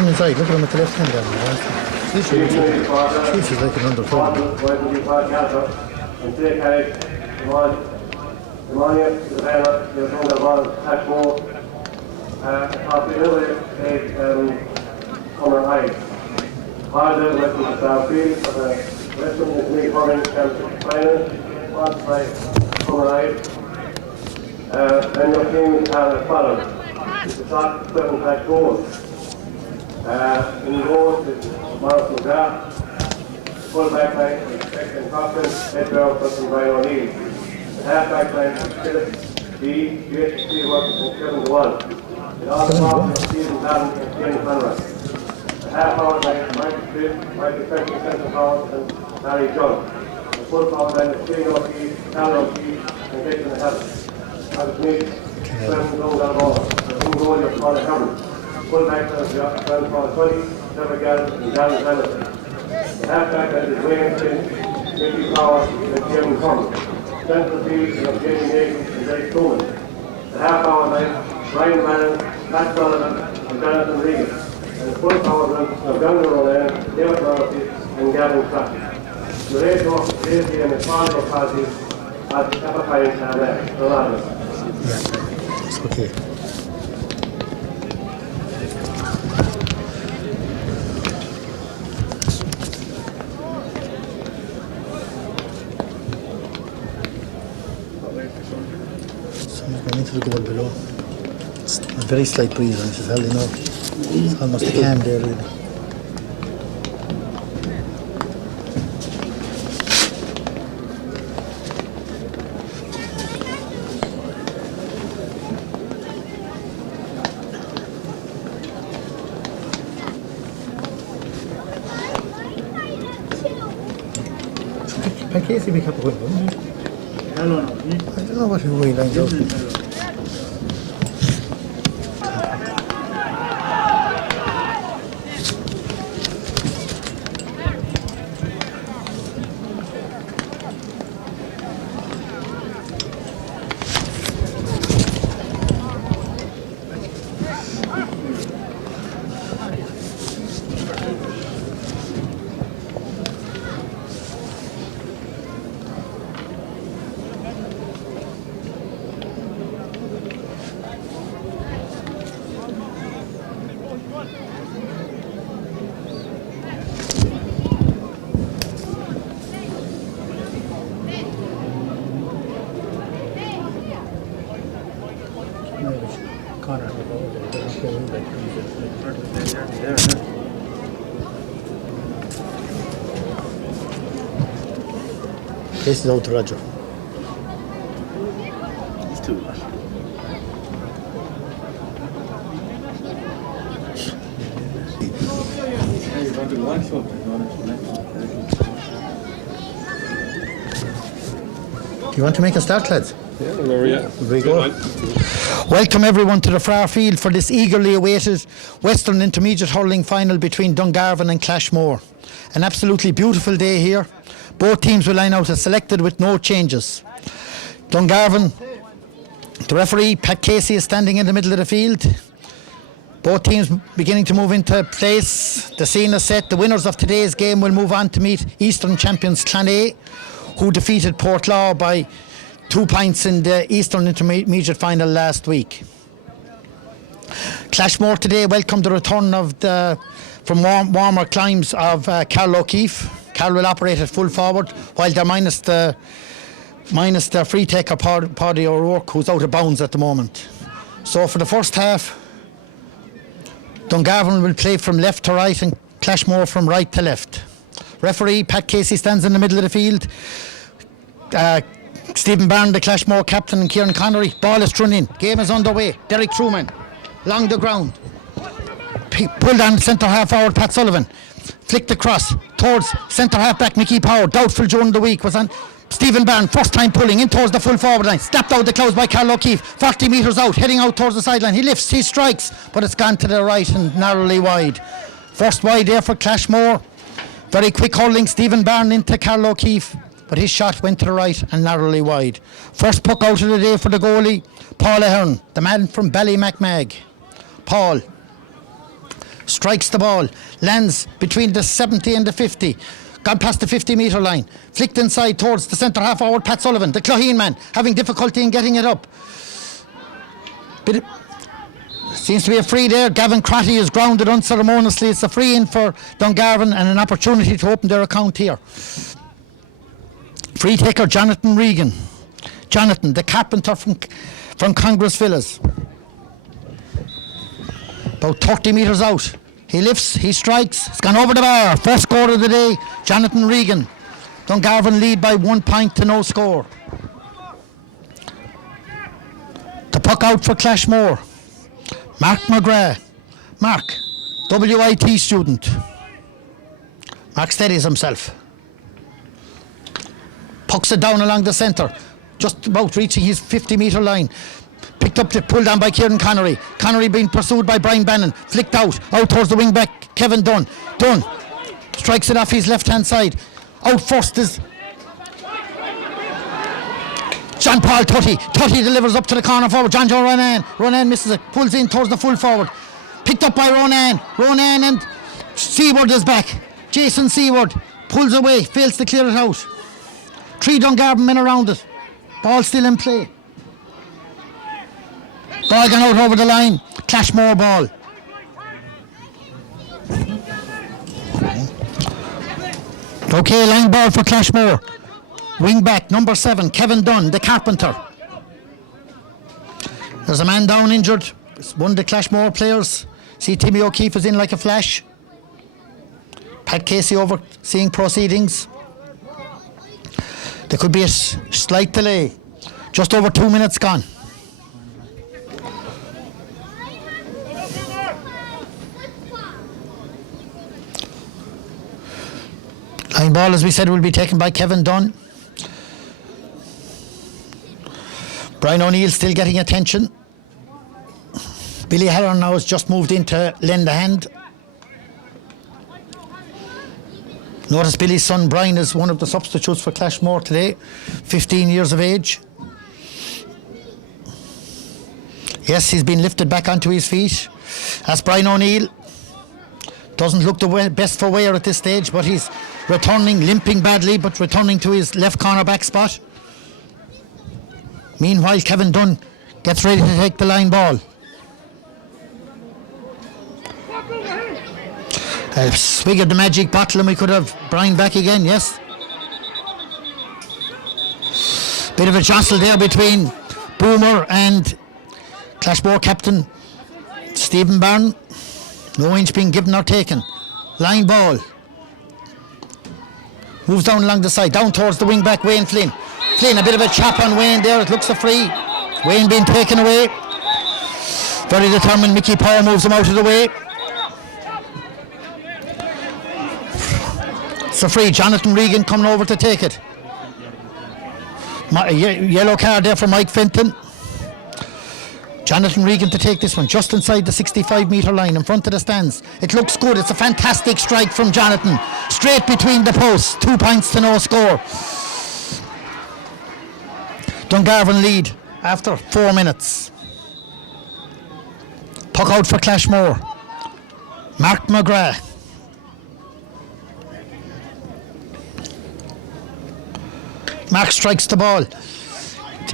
Inside, look at him at the left hand down there. This is like an underfoot. Clashmore Kinsalebeg. Harder went to the southfield for the Western is me coming to final. Once by Comeride. Then your team had followed. It's a shot 7 goals. In goals is Mark McGrath. Full back line is Declan Cochran, Edgar and Brian O'Neill. The half back line is Philip D. The IHC works from 7 to 1. It also involves Stephen Madden and Ken Conrad. The half hour line is Michael Smith, Michael Fenton, Central Hall, and Larry John. The full power line is Shane O'Keefe, Alan O'Keefe, and Jason Hadden. As Smith, Dungarvan, the goal of Paul Cameron. Full back line is John Paul 20, Trevor Gallant, and Darren Hamilton. The half back line is Wayne Finn, Mickey Power, and Kevin Cummins. Central field is Jamie Nagle and Dave Coleman. The half hour line, Ryan Manning, Matt Sullivan, and Jonathan Regan. And the full power run of Dungarvan, David Murphy, and Gavin Clark. The race off the safety and the final parties at the Capacine and Rolando. Yeah, it's okay. Someone's going into the goal below. It's a very slight breeze on it as well, you know. It's almost a calm there, really. Can Casey pick up a window? I don't know what way he lines out. This is out to Roger. It's too much. Do you want to make a start, lads? We go. Welcome everyone to the Far Field for this eagerly awaited Western Intermediate Hurling final between Dungarvan and Clashmore. An absolutely beautiful day here. Both teams will line out as selected with no changes. Dungarvan, the referee Pat Casey, is standing in the middle of the field. Both teams beginning to move into place. The scene is set. The winners of today's game will move on to meet Eastern champions Clonea, who defeated Portlaw by 2 points in the Eastern Intermediate final last week. Clashmore today welcomed the return of from warmer climes of Carl O'Keefe. Carl will operate at full forward, while they're minus the free taker Paddy O'Rourke, who's out of bounds at the moment. So for the first half, Dungarvan will play from left to right and Clashmore from right to left. Referee Pat Casey stands in the middle of the field. Stephen Byrne, the Clashmore captain, and Kieran Connery. Ball is thrown in. Game is underway. Derek Truman, along the ground. Pulled on centre half forward Pat Sullivan. Flicked across towards centre half back Mickey Power. Doubtful during the week was on Stephen Byrne, first time pulling in towards the full forward line. Snapped out the close by Carl O'Keefe. 40 metres out, heading out towards the sideline. He lifts, he strikes, but it's gone to the right and narrowly wide. First wide there for Clashmore. Very quick hurling, Stephen Byrne into Carl O'Keefe, but his shot went to the right and narrowly wide. First puck out of the day for the goalie, Paul Ahern, the man from Ballymacmag. Paul strikes the ball, lands between the 70 and the 50, gone past the 50 metre line, flicked inside towards the centre half forward Pat Sullivan, the Cloheen man, having difficulty in getting it up. Seems to be a free there. Gavin Crotty is grounded unceremoniously. It's a free in for Dungarvan and an opportunity to open their account here. Free taker Jonathan Regan. Jonathan, the carpenter from Congress Villas. About 30 metres out. He lifts, he strikes, it's gone over the bar. First score of the day, Jonathan Regan. Dungarvan lead by 1 point to no score. The puck out for Clashmore. Mark McGrath. Mark, WIT student. Mark steadies himself. Pucks it down along the centre, just about reaching his 50 metre line. Picked up, pulled down by Kieran Connery. Connery being pursued by Brian Bannon. Flicked out towards the wing back, Kevin Dunn. Dunn strikes it off his left hand side. Out first is John Paul Tutty. Tutty delivers up to the corner forward. John Joe Ronan. Ronan misses it, pulls in towards the full forward. Picked up by Ronan. Ronan and Seward is back. Jason Seward pulls away, fails to clear it out. 3 Dungarvan men around it. Ball still in play. Ball gone out over the line. Clashmore ball. Okay, line ball for Clashmore. Wing back, number 7, Kevin Dunn, the carpenter. There's a man down injured. It's one of the Clashmore players. See Timmy O'Keefe is in like a flash. Pat Casey overseeing proceedings. There could be a slight delay. Just over 2 minutes gone. Line ball, as we said, will be taken by Kevin Dunn. Brian O'Neill still getting attention. Billy Heron now has just moved in to lend a hand. Notice Billy's son Brian is one of the substitutes for Clashmore today, 15 years of age. Yes, he's been lifted back onto his feet. That's Brian O'Neill. Doesn't look the best for wear at this stage, but he's returning, limping badly, but returning to his left corner back spot. Meanwhile, Kevin Dunn gets ready to take the line ball. A swig of the magic bottle and we could have Brian back again, yes. Bit of a jostle there between Boomer and Clashmore captain Stephen Byrne. No inch being given or taken. Line ball. Moves down along the side, down towards the wing back, Wayne Flynn. Flynn, a bit of a chop on Wayne there, it looks a free. Wayne being taken away. Very determined, Mickey Power moves him out of the way. It's a free, Jonathan Regan coming over to take it. Yellow card there for Mike Fenton. Jonathan Regan to take this one just inside the 65-metre line in front of the stands. It looks good. It's a fantastic strike from Jonathan. Straight between the posts. 2 points to no score. Dungarvan lead after 4 minutes. Puck out for Clashmore. Mark McGrath. Mark strikes the ball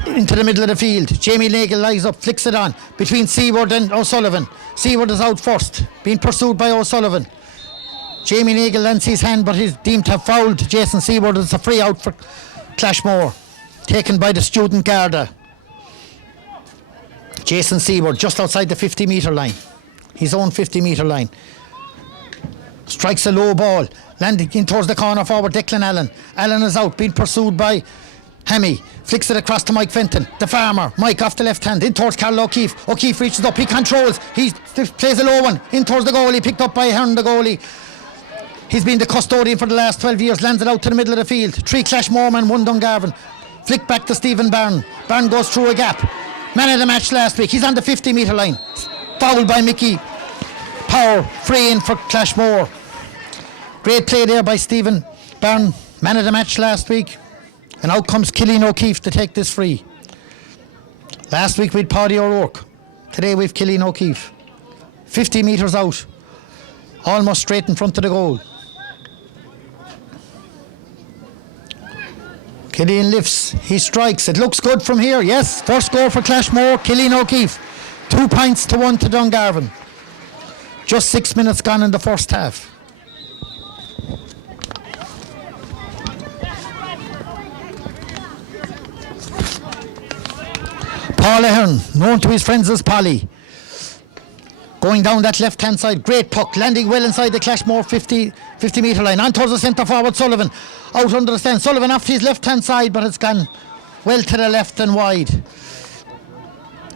into the middle of the field. Jamie Nagel lies up, flicks it on between Seaward and O'Sullivan. Seaward is out first, being pursued by O'Sullivan. Jamie Nagel lends his hand, but he's deemed to have fouled Jason Seaward. It's a free out for Clashmore, taken by the student Garda. Jason Seaward just outside the 50-metre line, his own 50-metre line. Strikes a low ball, landing in towards the corner forward, Declan Allen. Allen is out, being pursued by Hemmy. Flicks it across to Mike Fenton, the farmer. Mike off the left hand, in towards Carl O'Keefe. O'Keefe reaches up, he controls. He plays a low one, in towards the goalie, picked up by Hearn, the goalie. He's been the custodian for the last 12 years, lands it out to the middle of the field. 3 Clashmore men, 1 Dungarvan. Flick back to Stephen Byrne. Byrne goes through a gap. Man of the match last week, he's on the 50-metre line. Fouled by Mickey Power, free in for Clashmore. Great play there by Stephen Byrne, man of the match last week. And out comes Killeen O'Keefe to take this free. Last week we'd Paddy O'Rourke. Today we've Killeen O'Keefe. 50 metres out. Almost straight in front of the goal. Killeen lifts. He strikes. It looks good from here. Yes, first goal for Clashmore. Killeen O'Keefe. 2 points to 1 to Dungarvan. Just 6 minutes gone in the first half. Paul Ahern, known to his friends as Polly. Going down that left-hand side, great puck, landing well inside the Clashmore 50-metre line. On towards the centre forward, Sullivan. Out under the stand. Sullivan off his left-hand side, but it's gone well to the left and wide.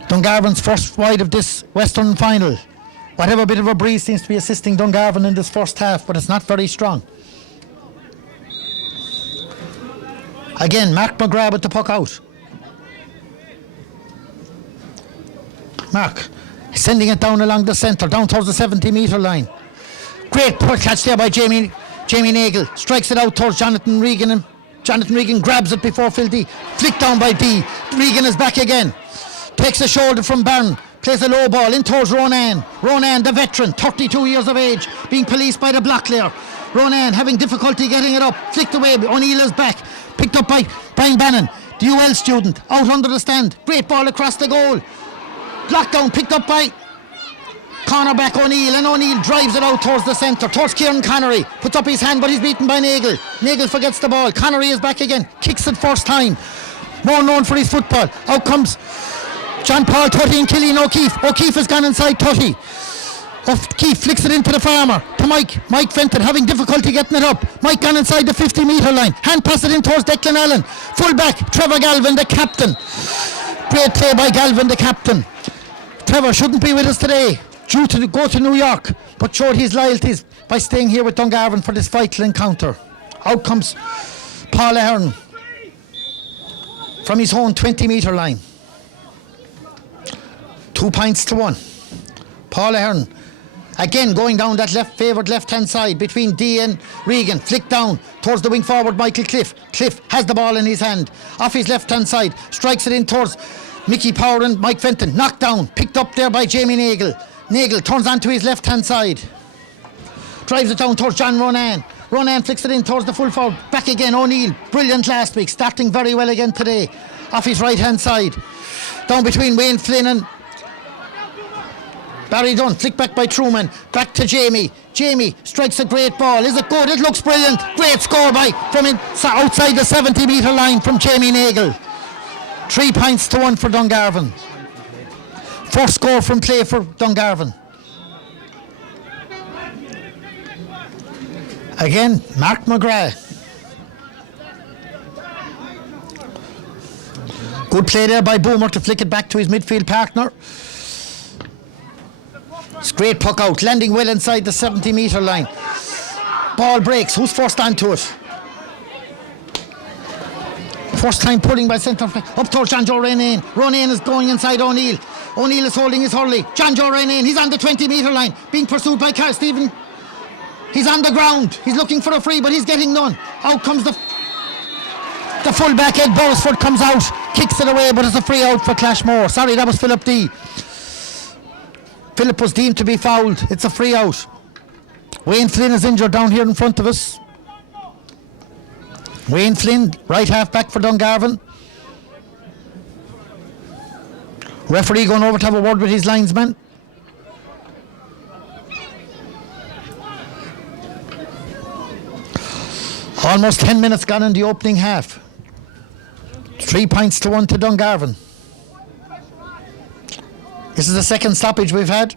Dungarvan's first wide of this Western final. Whatever bit of a breeze seems to be assisting Dungarvan in this first half, but it's not very strong. Again, Mark McGrath with the puck out. Mark sending it down along the centre, down towards the 70-metre line. Great catch there by Jamie Nagel. Strikes it out towards Jonathan Regan, and Jonathan Regan grabs it before Phil D. Flicked down by D. Regan is back again. Takes a shoulder from Byrne. Plays a low ball in towards Ronan. Ronan, the veteran, 32 years of age, being policed by the block layer. Ronan having difficulty getting it up. Flicked away. O'Neill is back. Picked up by Brian Bannon, the UL student, out under the stand. Great ball across the goal. Blocked down, picked up by cornerback O'Neill, and O'Neill drives it out towards the centre, towards Kieran Connery. Puts up his hand, but he's beaten by Nagel. Nagel forgets the ball. Connery is back again. Kicks it first time. More known for his football. Out comes John Paul Tutty and Killeen O'Keefe. O'Keefe has gone inside Tutty. O'Keefe flicks it into the farmer to Mike Fenton, having difficulty getting it up. Mike gone inside the 50-metre line. Hand pass it in towards Declan Allen. Full back, Trevor Galvin, the captain. Great play by Galvin, the captain. Trevor shouldn't be with us today, due to go to New York, but showed his loyalties by staying here with Dungarvan for this vital encounter. Out comes Paul Ahern from his own 20-metre line. 2 points to 1. Paul Ahern again going down that favoured left-hand side between D and Regan. Flick down towards the wing forward, Michael Cliff. Cliff has the ball in his hand. Off his left-hand side, strikes it in towards Mickey Power and Mike Fenton. Knocked down, picked up there by Jamie Nagel. Nagel turns onto his left-hand side. Drives it down towards John Ronan. Ronan flicks it in towards the full forward. Back again, O'Neill. Brilliant last week, starting very well again today. Off his right-hand side. Down between Wayne Flynn and Barry Dunn. Flick back by Truman. Back to Jamie. Jamie strikes a great ball. Is it good? It looks brilliant. Great score from outside the 70-metre line from Jamie Nagel. 3 points to 1 for Dungarvan. First score from play for Dungarvan. Again, Mark McGrath. Good play there by Boomer to flick it back to his midfield partner. It's great puck out, landing well inside the 70-metre line. Ball breaks. Who's first onto it? First time pulling by centre up towards John Joe Renane. Renane is going inside O'Neill. O'Neill is holding his hurley. John Joe Renane, he's on the 20-metre line, being pursued by Carl Stephen. He's on the ground. He's looking for a free, but he's getting none. Out comes the full-back. Ed Beresford comes out, kicks it away, but it's a free out for Clashmore. Sorry, that was Philip D. Philip was deemed to be fouled. It's a free out. Wayne Flynn is injured down here in front of us. Wayne Flynn, right half back for Dungarvan. Referee going over to have a word with his linesman. Almost 10 minutes gone in the opening half. 3 points to 1 to Dungarvan. This is the second stoppage we've had.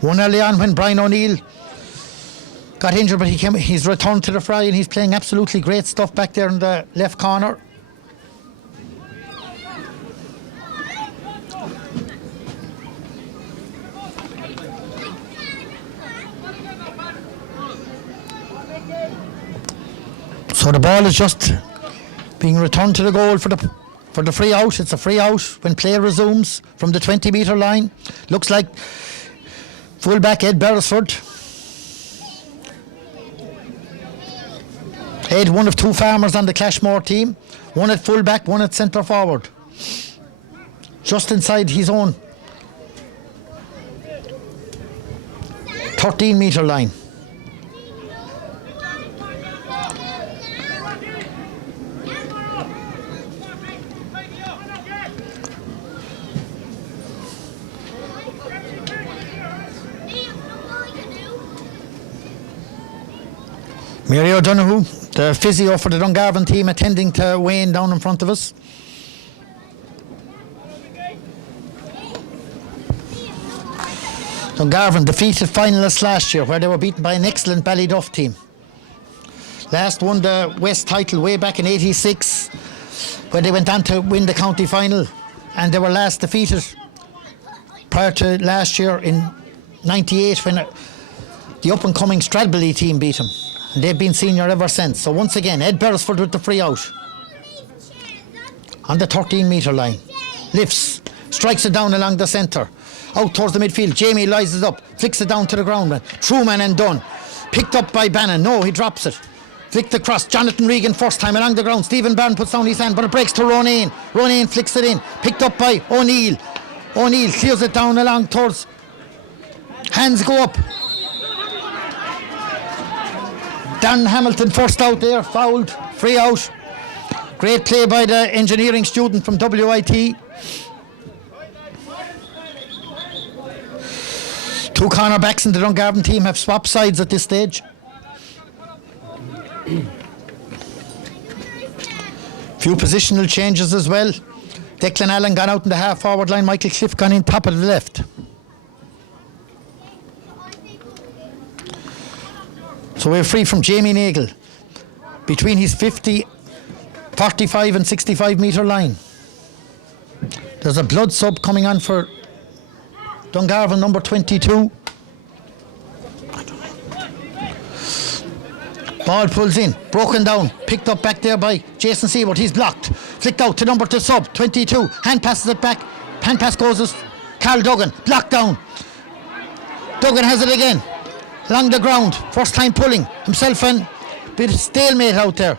One early on when Brian O'Neill got injured, but he's returned to the fray and he's playing absolutely great stuff back there in the left corner. So the ball is just being returned to the goal for the free out. It's a free out when play resumes from the 20-metre line. Looks like full-back Ed Beresford. Ed, one of two farmers on the Clashmore team. One at full-back, one at centre forward. Just inside his own 13-metre line. Mary O'Donoghue, the physio for the Dungarvan team, attending to Wayne down in front of us. Dungarvan defeated finalists last year, where they were beaten by an excellent Ballyduff team. Last won the West title way back in '86, where they went on to win the county final, and they were last defeated prior to last year in '98 when the up-and-coming Stradbally team beat them. And they've been senior ever since. So once again, Ed Beresford with the free out. On the 13-metre line. Lifts, strikes it down along the centre. Out towards the midfield. Jamie lies up, flicks it down to the ground. Truman and done. Picked up by Bannon. No, he drops it. Flicked across. Jonathan Regan first time along the ground. Stephen Byrne puts down his hand, but it breaks to Ronayne. Ronayne flicks it in. Picked up by O'Neill. O'Neill clears it down along towards... Hands go up. Dan Hamilton first out there, fouled, free out. Great play by the engineering student from WIT. Two cornerbacks in the Dungarvan team have swapped sides at this stage. Few positional changes as well. Declan Allen gone out in the half forward line, Michael Cliff gone in top of the left. So we're free from Jamie Nagle between his 45 and 65 metre line. There's a blood sub coming on for Dungarvan, number 22. Ball pulls in, broken down, picked up back there by Jason Seward. He's blocked, flicked out to number 2 sub, 22. Hand passes it back, hand pass goes to Carl Duggan, blocked down. Duggan has it again. Along the ground, first time pulling himself and bit of stalemate out there.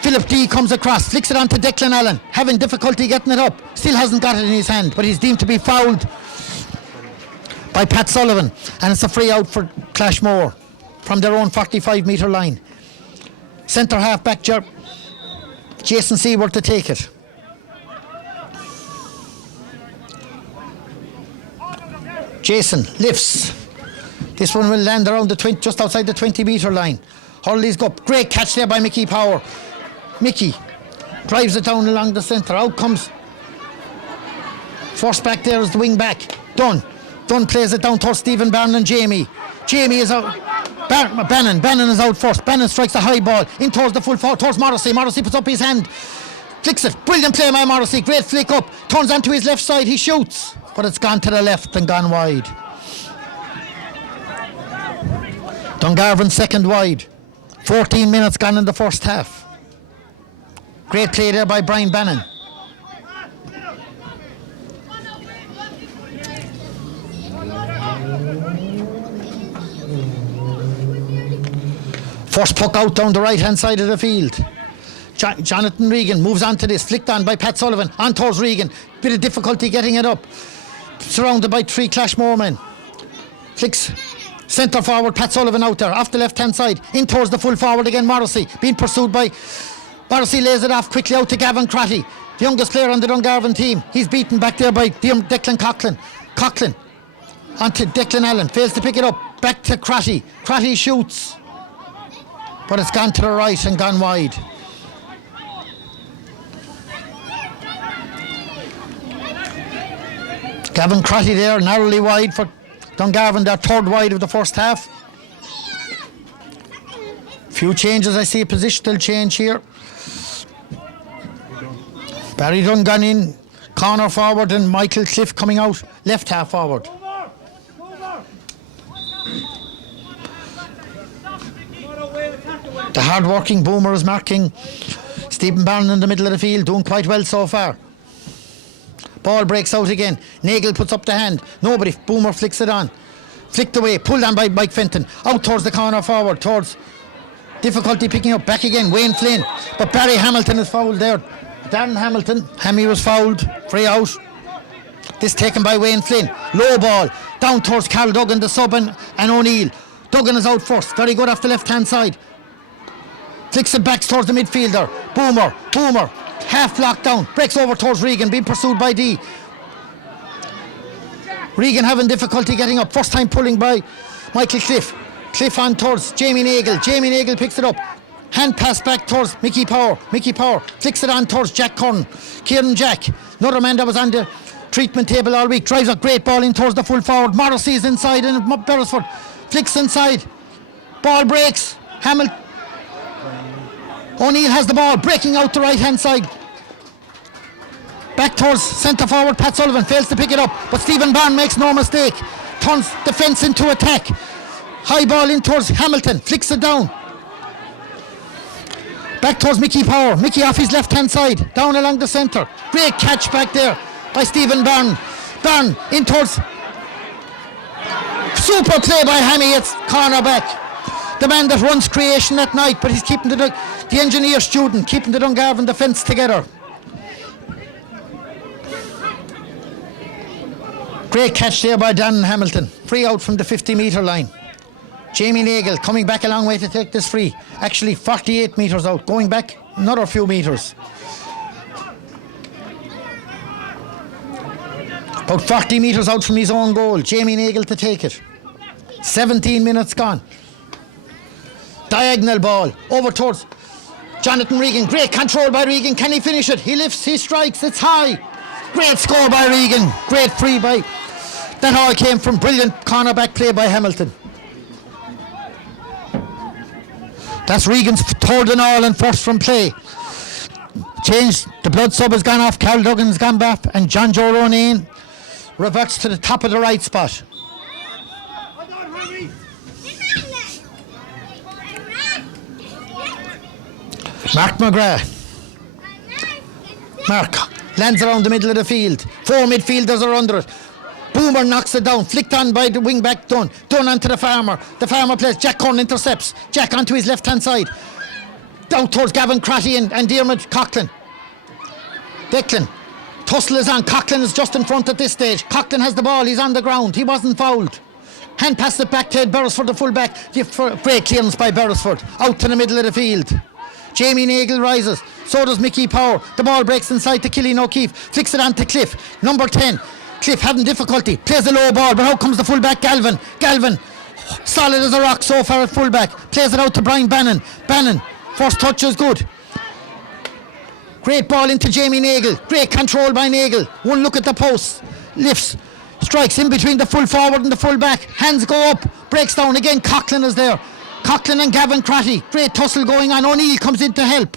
Philip D comes across, flicks it on to Declan Allen, having difficulty getting it up, still hasn't got it in his hand, but he's deemed to be fouled by Pat Sullivan, and it's a free out for Clashmore from their own 45 metre line. Centre half back Jason Seward to take it. Jason lifts. This one will land around the 20, just outside the 20 metre line. Hurley's go up. Great catch there by Mickey Power. Mickey drives it down along the centre. Out comes. First back there is the wing back. Dunn plays it down towards Stephen Byrne and Jamie. Jamie is out. Bannon is out first. Bannon strikes a high ball in towards the full forward, towards Morrissey. Morrissey puts up his hand. Flicks it. Brilliant play by Morrissey. Great flick up. Turns onto his left side. He shoots. But it's gone to the left and gone wide. Dungarvan second wide. 14 minutes gone in the first half. Great play there by Brian Bannon. First puck out down the right-hand side of the field. Jonathan Regan moves on to this, flicked on by Pat Sullivan, on towards Regan. Bit of difficulty getting it up. Surrounded by 3 Clashmore men. Flicks centre forward, Pat Sullivan out there, off the left-hand side, in towards the full forward again, Morrissey. Being pursued by... Morrissey lays it off quickly out to Gavin Crotty, the youngest player on the Dungarvan team. He's beaten back there by Declan Coughlin. Coughlin onto Declan Allen, fails to pick it up. Back to Crotty. Crotty shoots. But it's gone to the right and gone wide. Gavin Crotty there, narrowly wide for Dungarvan, their 3rd wide of the first half. Few changes, I see a positional change here. Barry Dunn gone in, corner forward, and Michael Cliff coming out, left half forward. The hard-working Boomer is marking Stephen Barron in the middle of the field, doing quite well so far. Ball breaks out again. Nagel puts up the hand. Nobody. Boomer flicks it on. Flicked away. Pulled on by Mike Fenton. Out towards the corner forward. Towards difficulty picking up. Back again. Wayne Flynn. But Barry Hamilton is fouled there. Darren Hamilton. Hammy was fouled. Free out. This taken by Wayne Flynn. Low ball. Down towards Carl Duggan, the sub, and O'Neill. Duggan is out first. Very good off the left-hand side. Flicks it back towards the midfielder. Boomer. Half blocked down. Breaks over towards Regan. Being pursued by D. Regan having difficulty getting up. First time pulling by Michael Cliff. Cliff on towards Jamie Nagel. Jamie Nagel picks it up. Hand pass back towards Mickey Power. Mickey Power flicks it on towards Jack Curran. Kieran Jack. Another man that was on the treatment table all week. Drives a great ball in towards the full forward. Morrissey is inside and Beresford flicks inside. Ball breaks. Hamilton. O'Neill has the ball, breaking out the right-hand side. Back towards centre forward, Pat Sullivan fails to pick it up, but Stephen Barn makes no mistake. Turns defence into attack. High ball in towards Hamilton, flicks it down. Back towards Mickey Power. Mickey off his left-hand side, down along the centre. Great catch back there by Stephen Barn. Barn in towards... Super play by Hammy, it's corner back. The man that runs creation at night, but he's keeping the engineer student, keeping the Dungarvan defence together. Great catch there by Dan Hamilton. Free out from the 50-metre line. Jamie Nagel coming back a long way to take this free. Actually 48 metres out, going back another few metres. About 40 metres out from his own goal. Jamie Nagel to take it. 17 minutes gone. Diagonal ball over towards Jonathan Regan. Great control by Regan. Can he finish it? He lifts, he strikes, it's high. Great score by Regan. Great free by... That all came from brilliant cornerback play by Hamilton. That's Regan's 3rd and all and first from play. Changed, the blood sub has gone off, Carl Duggan's gone back, and John Joe Ronayne reverts to the top of the right spot. Mark McGrath. Mark lands around the middle of the field. 4 midfielders are under it. Boomer knocks it down, flicked on by the wing back Dunn. Dunn onto the Farmer. The Farmer plays. Jack Curran intercepts. Jack onto his left hand side. Down towards Gavin Crotty and Diarmuid Coughlin. Declan. Tussle is on. Coughlin is just in front at this stage. Coughlin has the ball. He's on the ground. He wasn't fouled. Hand pass it back to Beresford, the full back. Great clearance by Beresford. Out to the middle of the field. Jamie Nagel rises. So does Mickey Power. The ball breaks inside to Killian O'Keefe. Flicks it on to Cliff. Number 10. Cliff having difficulty. Plays a low ball, but out comes the fullback Galvin. Galvin, solid as a rock so far at fullback. Plays it out to Brian Bannon. Bannon, first touch is good. Great ball into Jamie Nagel. Great control by Nagel. One look at the post. Lifts. Strikes in between the full forward and the full back. Hands go up. Breaks down again. Coughlin is there. Coughlin and Gavin Crotty. Great tussle going on. O'Neill comes in to help.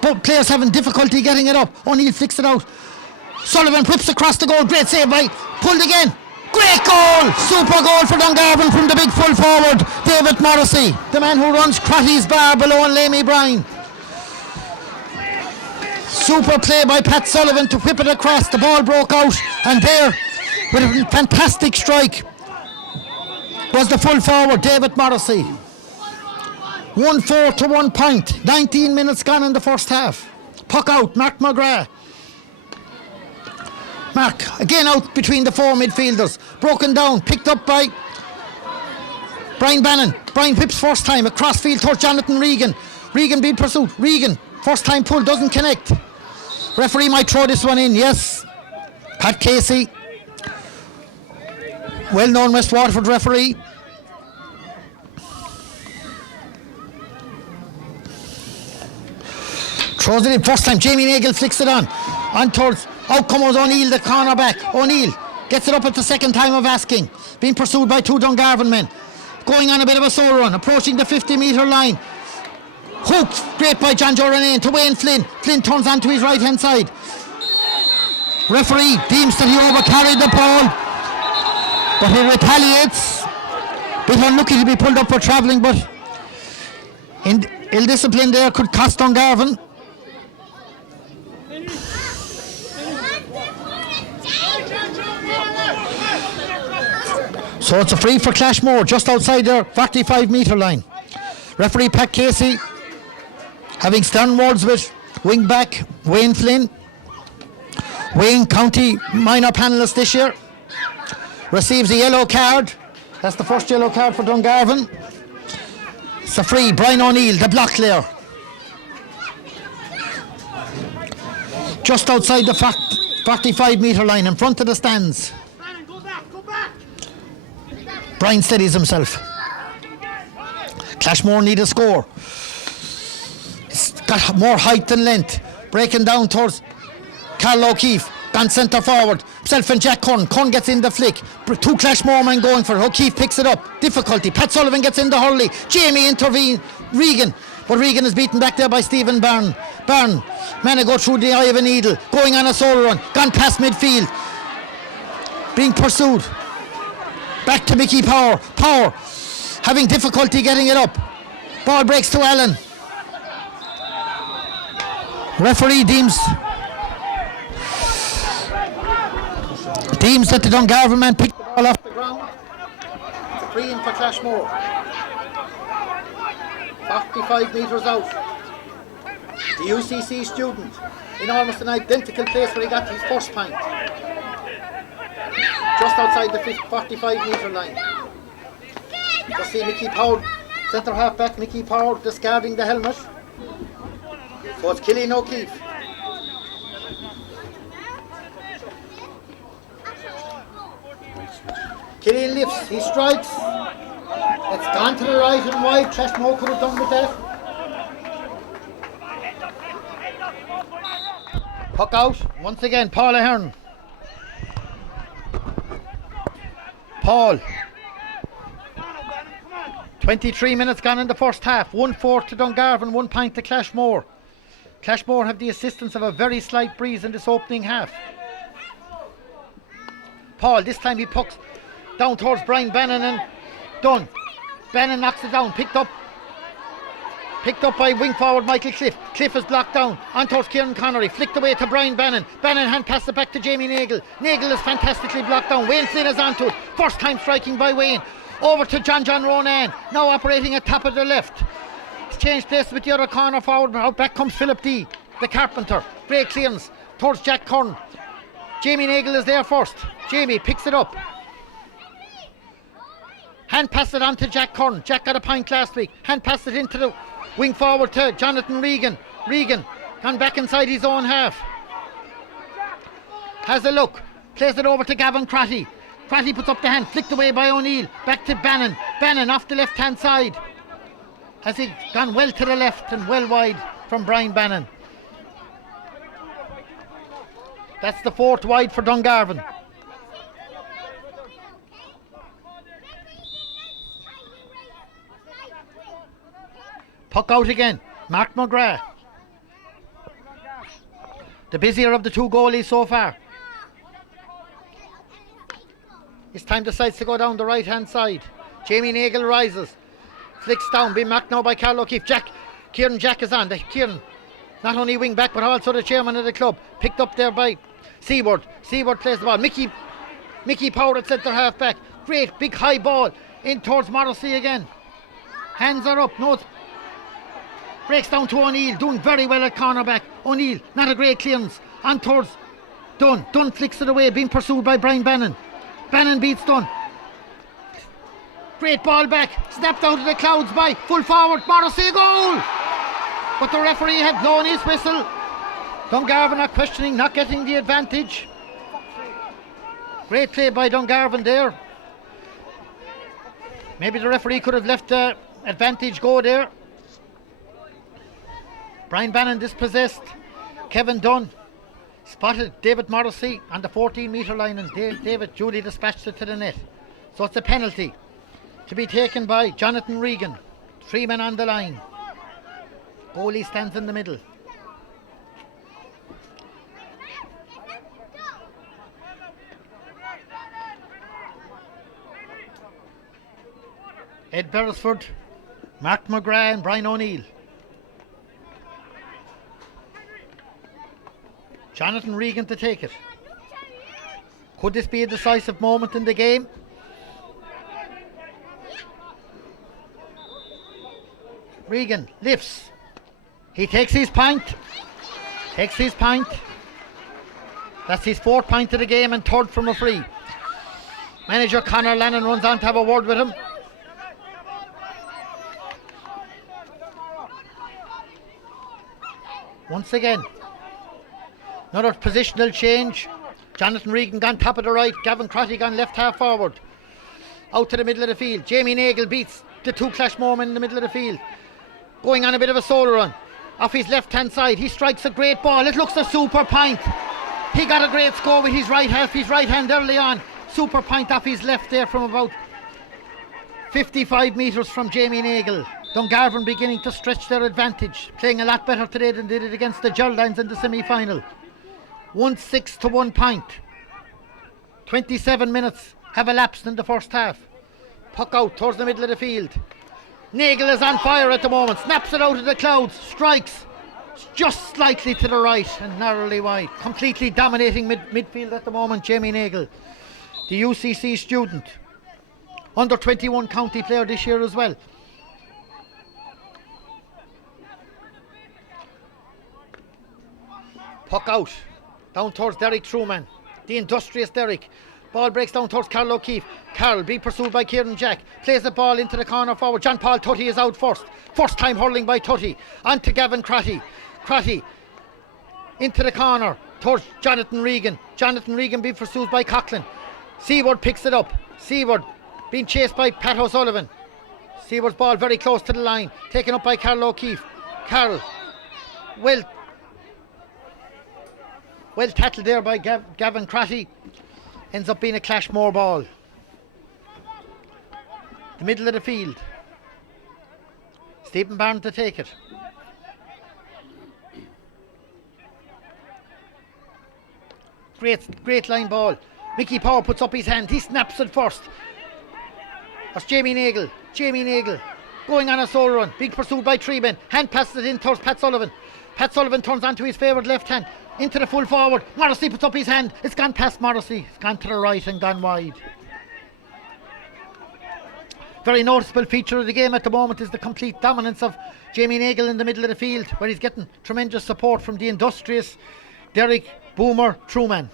Both players having difficulty getting it up. O'Neill flicks it out. Sullivan whips across the goal. Great save by. Pulled again. Great goal. Super goal for Dungarvan from the big full forward, David Morrissey. The man who runs Crotty's bar below and Lamey Bryan. Super play by Pat Sullivan to whip it across. The ball broke out, and there, with a fantastic strike, was the full forward, David Morrissey. 1-4 to 1 point. 19 minutes gone in the first half. Puck out, Mark McGrath. Mark, again out between the four midfielders. Broken down, picked up by Brian Bannon. Brian whips first time, across field towards Jonathan Regan. Regan being pursued. Regan, first time pull, doesn't connect. Referee might throw this one in, yes. Pat Casey, well-known West Waterford referee. Throws it in first time. Jamie Nagle flicks it on towards, out comes O'Neill, the cornerback. O'Neill gets it up at the second time of asking. Being pursued by two Dungarvan men. Going on a bit of a soul run, approaching the 50-metre line. Hooked, great by John Joranane to Wayne Flynn. Flynn turns onto his right-hand side. Referee deems that he overcarried the ball, but he retaliates. Bit unlucky to be pulled up for travelling, but ill discipline there could cost Dungarvan. So it's a free for Clashmore, just outside their 45-metre line. Referee Pat Casey, having stern words with wing back Wayne Flynn. Wayne, county minor panellist this year, receives a yellow card. That's the first yellow card for Dungarvan. It's a free. Brian O'Neill, the block layer. Just outside the 45-metre line, in front of the stands. Brian steadies himself. Clashmore need a score. It's got more height than length. Breaking down towards Carl O'Keefe. Gone centre forward. Himself and Jack Curran. Curran gets in the flick. Two Clashmore men going for it. O'Keefe picks it up. Difficulty. Pat Sullivan gets in the hurley. Jamie intervenes. Regan. But Regan is beaten back there by Stephen Byrne. Byrne. Man go through the eye of a needle. Going on a solo run. Gone past midfield. Being pursued. Back to Mickey Power. Power having difficulty getting it up. Ball breaks to Allen. Referee deems that the Dungarvan man picked the ball off the ground. It's a free in for Clashmore. 45 metres out. The UCC student in almost an identical place where he got his first point. Just outside the 45-metre line. Just see Mickey Powell, centre half back Mickey Powell discarding the helmet. So it's Killian O'Keefe. Killian lifts, he strikes. It's gone to the right and wide. Clashmore could have done with that. Puck out, once again, Paul Ahern. Paul. 23 minutes gone in the first half. 1-4 to Dungarvan, 1 point to Clashmore. Clashmore have the assistance of a very slight breeze in this opening half. Paul, this time he pucks down towards Brian Bannon and done. Bannon knocks it down, picked up by wing forward Michael Cliff. Cliff is blocked down, on towards Kieran Connery, flicked away to Brian Bannon. Bannon hand passes it back to Jamie Nagle. Nagle is fantastically blocked down. Wayne Flynn is onto it. First time striking by Wayne. Over to John Ronan, now operating at top of the left. He's changed place with the other corner forward. Out back comes Philip D, the carpenter. Great clearance towards Jack Curran. Jamie Nagle is there first. Jamie picks it up. Hand pass it on to Jack Curran. Jack got a point last week. Hand pass it into the wing forward to Jonathan Regan. Regan gone back inside his own half. Has a look. Plays it over to Gavin Crotty. Crotty puts up the hand. Flicked away by O'Neill. Back to Bannon. Bannon off the left hand side. Has he gone well to the left and well wide from Brian Bannon. That's the fourth wide for Dungarvan. Puck out again. Mark McGrath. The busier of the two goalies so far. This time decides to go down the right hand side. Jamie Nagle rises. Flicks down. Being marked now by Carl O'Keefe. Kieran Jack is on. Kieran Not only wing back but also the chairman of the club. Picked up there by Seaward. Seaward plays the ball. Mickey Power at centre half back. Great big high ball in towards Morrissey again. Hands are up. No, breaks down to O'Neill. Doing very well at cornerback. O'Neill, not a great clearance. On towards Dunn. Dunn flicks it away. Being pursued by Brian Bannon. Bannon beats Dunn. Great ball back. Snapped out of the clouds by full forward. Morrissey, goal! But the referee had blown his whistle. Dungarvan not questioning, not getting the advantage. Great play by Dungarvan there. Maybe the referee could have left the advantage go there. Brian Bannon dispossessed. Kevin Dunn spotted David Morrissey on the 14-metre line, and David duly dispatched it to the net. So it's a penalty to be taken by Jonathan Regan. 3 men on the line. Goalie stands in the middle. Ed Beresford, Mark McGrath and Brian O'Neill. Jonathan Regan to take it. Could this be a decisive moment in the game? Regan lifts. He takes his point. That's his 4th point of the game and 3rd from a free. Manager Conor Lannon runs on to have a word with him. Once again, another positional change. Jonathan Regan gone top of the right. Gavin Crotty gone left half forward. Out to the middle of the field. Jamie Nagle beats the 2 Clashmore men in the middle of the field. Going on a bit of a solo run. Off his left hand side. He strikes a great ball. It looks a super point. He got a great score with his right hand early on. Super point off his left there from about 55 metres from Jamie Nagle. Dungarvan beginning to stretch their advantage, playing a lot better today than they did against the Geraldines in the semi-final. 1-6 to 1 point. 27 minutes have elapsed in the first half. Puck out towards the middle of the field. Nagle is on fire at the moment, snaps it out of the clouds, strikes just slightly to the right and narrowly wide. Completely dominating midfield at the moment, Jamie Nagle, the UCC student. Under 21 county player this year as well. Puck out, down towards Derek Truman, the industrious Derek. Ball breaks down towards Carl O'Keefe. Carl being pursued by Kieran Jack. Plays the ball into the corner forward. John Paul Tutty is out first. First time hurling by Tutty. On to Gavin Crotty. Crotty into the corner towards Jonathan Regan. Jonathan Regan being pursued by Coughlin. Seaward picks it up. Seaward being chased by Pat O'Sullivan. Seaward's ball very close to the line. Taken up by Carl O'Keefe. Carl well tackled there by Gavin Crotty. Ends up being a Clashmore ball. The middle of the field. Stephen Barnes to take it. Great line ball. Mickey Power puts up his hand. He snaps it first. That's Jamie Nagle. Jamie Nagle going on a solo run. Being pursued by 3 men. Hand passes it in towards Pat Sullivan. Pat Sullivan turns onto his favoured left hand. Into the full forward. Morrissey puts up his hand. It's gone past Morrissey. It's gone to the right and gone wide. Very noticeable feature of the game at the moment is the complete dominance of Jamie Nagle in the middle of the field, where he's getting tremendous support from the industrious Derek Boomer Truman.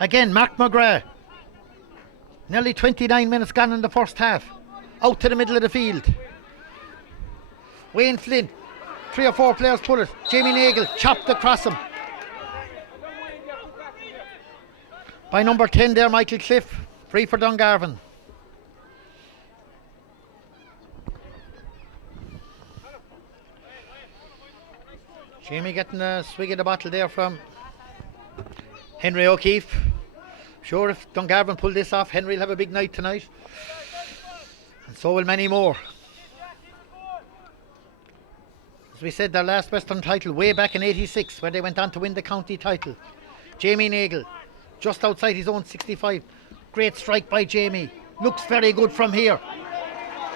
Again, Mark McGrath. Nearly 29 minutes gone in the first half. Out to the middle of the field. Wayne Flynn, 3 or 4 players pull it. Jamie Nagle chopped across him by number 10 there, Michael Cliff. Free for Dungarvan. Jamie getting a swig of the bottle there from Henry O'Keefe. Sure, if Dungarvan pull this off, Henry will have a big night tonight. And so will many more. As we said, their last Western title way back in '86, where they went on to win the county title. Jamie Nagle, just outside his own 65. Great strike by Jamie. Looks very good from here.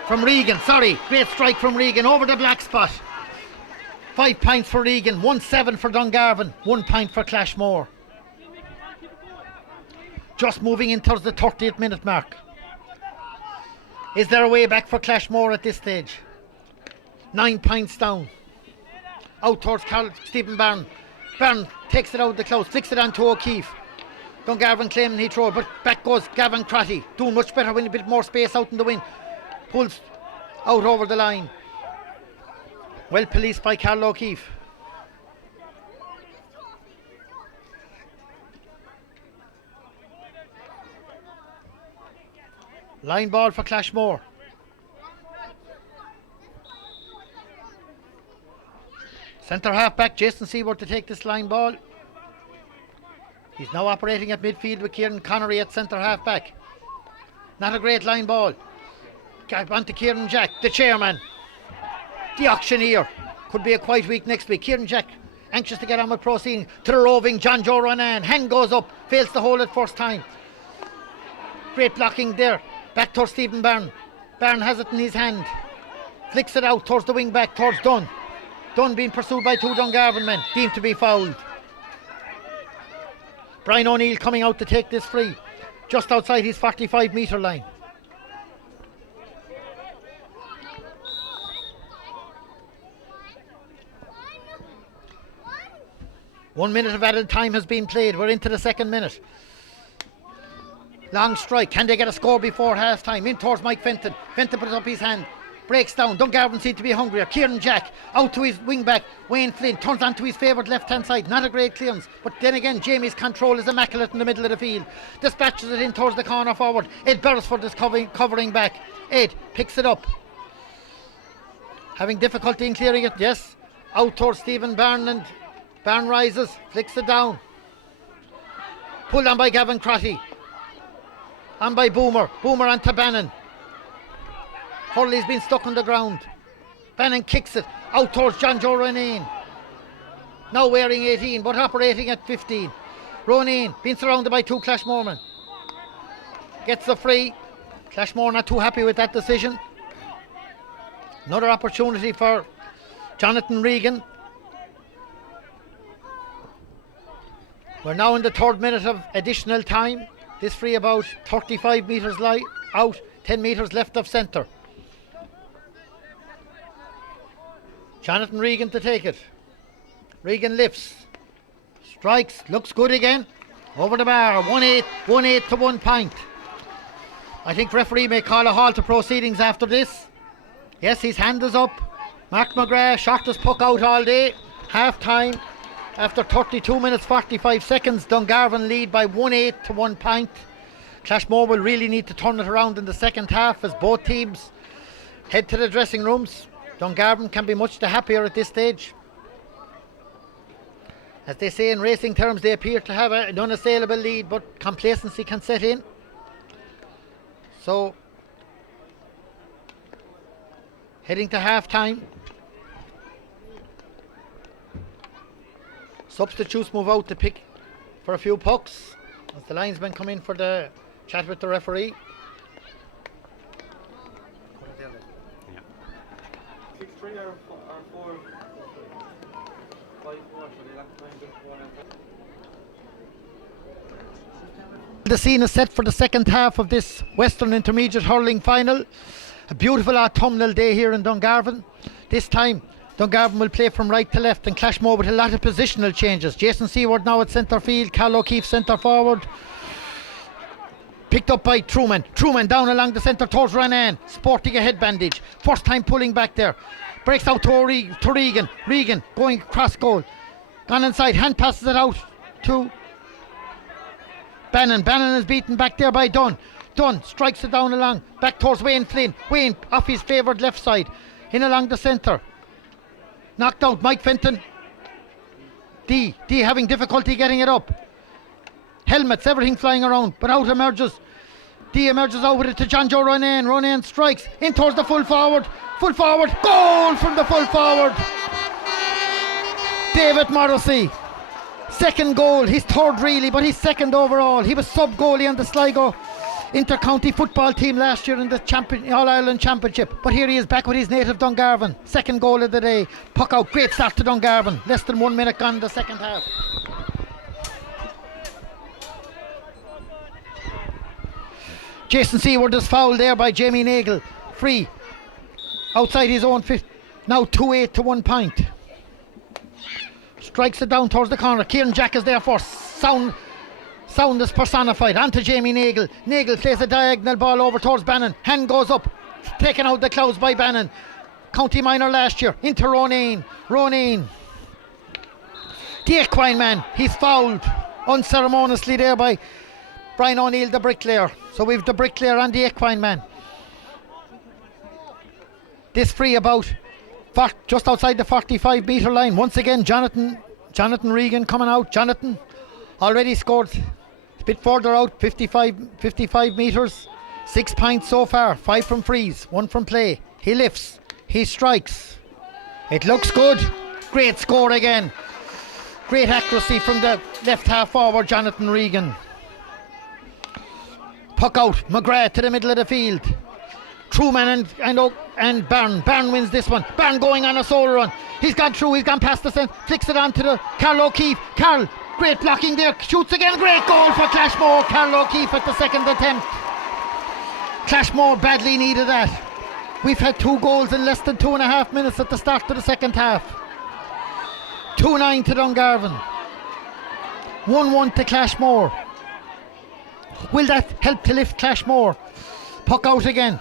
from Regan. Sorry, great strike from Regan over the black spot. 5 points for Regan, 1-7 for Dungarvan, 1 point for Clashmore. Just moving in towards the 30th minute mark. Is there a way back for Clashmore at this stage? 9 points down. Out towards Stephen Byrne. Byrne takes it out of the close, flicks it on to O'Keefe. Dungarvan claiming he throw, but back goes Gavin Crotty, doing much better with a bit more space out in the wind. Pulls out over the line. Well policed by Carl O'Keefe. Line ball for Clashmore. Centre half back Jason Seaworth to take this line ball. He's now operating at midfield with Kieran Connery at centre half back. Not a great line ball. On to Kieran Jack, the chairman, the auctioneer. Could be a quiet week next week. Kieran Jack anxious to get on with proceeding to the roving John Joe Ronan. Hand goes up, fails to hold it first time. Great blocking there. Back towards Stephen Byrne. Byrne has it in his hand. Flicks it out towards the wing back, towards Dunn. Dunn being pursued by 2 Dungarvan men, deemed to be fouled. Brian O'Neill coming out to take this free, just outside his 45 metre line. One minute of added time has been played. We're into the second minute. Long strike. Can they get a score before half time? In towards Mike Fenton. Fenton puts up his hand. Breaks down. Dungarvan seem to be hungrier. Kieran Jack out to his wing back. Wayne Flynn turns onto his favourite left hand side. Not a great clearance. But then again, Jamie's control is immaculate in the middle of the field. Dispatches it in towards the corner forward. Ed Beresford is covering back. Ed picks it up. Having difficulty in clearing it. Yes. Out towards Stephen Byrne, and Byrne rises. Flicks it down. Pulled on by Gavin Crotty. On by Boomer. Boomer onto Bannon. Hurley's been stuck on the ground. Bannon kicks it out towards John Joe Ronayne. Now wearing 18 but operating at 15. Ronayne being surrounded by 2 Clashmore men. Gets the free. Clashmore not too happy with that decision. Another opportunity for Jonathan Regan. We're now in the 3rd minute of additional time. This free about 35 metres out, 10 metres left of centre. Jonathan Regan to take it. Regan lifts, strikes, looks good again. Over the bar, 1-8 to 1 point. I think referee may call a halt to proceedings after this. Yes, his hand is up. Mark McGrath shot his puck out all day. Half time. After 32 minutes 45 seconds, Dungarvan lead by 1-8 to 1 point. Clashmore will really need to turn it around in the second half as both teams head to the dressing rooms. Dungarvan can be much the happier at this stage. As they say in racing terms, they appear to have an unassailable lead, but complacency can set in. So, heading to half time. Substitutes move out to pick for a few pucks as the linesmen come in for the chat with the referee. The scene is set for the second half of this Western Intermediate Hurling Final. A beautiful autumnal day here in Dungarvan. This time Dungarvan will play from right to left and Clashmore with a lot of positional changes. Jason Seaworth now at centre field, Carl O'Keefe centre forward. Picked up by Truman. Truman down along the centre towards Ronan, sporting a head bandage. First time pulling back there. Breaks out to Regan. Regan going cross goal. Gone inside, hand passes it out to Bannon. Bannon is beaten back there by Dunn. Dunn strikes it down along, back towards Wayne Flynn. Wayne off his favoured left side, in along the centre. Knocked out, Mike Fenton. D having difficulty getting it up. Helmets, everything flying around, but out emerges. D emerges out with it to John Joe Ronan. Ronan strikes in towards the full forward. Full forward, goal from the full forward. David Morrissey. Second goal, his third really, but his second overall. He was sub-goalie on the Sligo inter-county football team last year in the All-Ireland Championship. But here he is back with his native Dungarvan. Second goal of the day. Puck out. Great start to Dungarvan. Less than 1 minute gone in the second half. Jason Seward is fouled there by Jamie Nagle. Free. Outside his own 50. Now 2-8 to 1 point. Strikes it down towards the corner. Kieran Jack is there for sound is personified. Onto Jamie Nagle. Nagle plays a diagonal ball over towards Bannon. Hand goes up. Taken out the clouds by Bannon. County minor last year. Into Roneen. The equine man. He's fouled unceremoniously there by Brian O'Neill, the bricklayer. So we've the bricklayer and the equine man. This free about just outside the 45 metre line. Once again, Jonathan Regan coming out. Jonathan already scored a bit further out, 55 metres. 6 points so far, 5 from frees, 1 from play. He lifts, he strikes. It looks good. Great score again. Great accuracy from the left half forward, Jonathan Regan. Puck out, McGrath to the middle of the field. Truman and Byrne. Byrne wins this one. Byrne going on a solo run. He's gone through, he's gone past the centre. Flicks it on to the Carl O'Keefe. Carl, great blocking there. Shoots again. Great goal for Clashmore. Carl O'Keefe at the second attempt. Clashmore badly needed that. We've had 2 goals in less than 2.5 minutes at the start of the second half. 2-9 to Dungarvan. 1-1 to Clashmore. Will that help to lift Clashmore? Puck out again.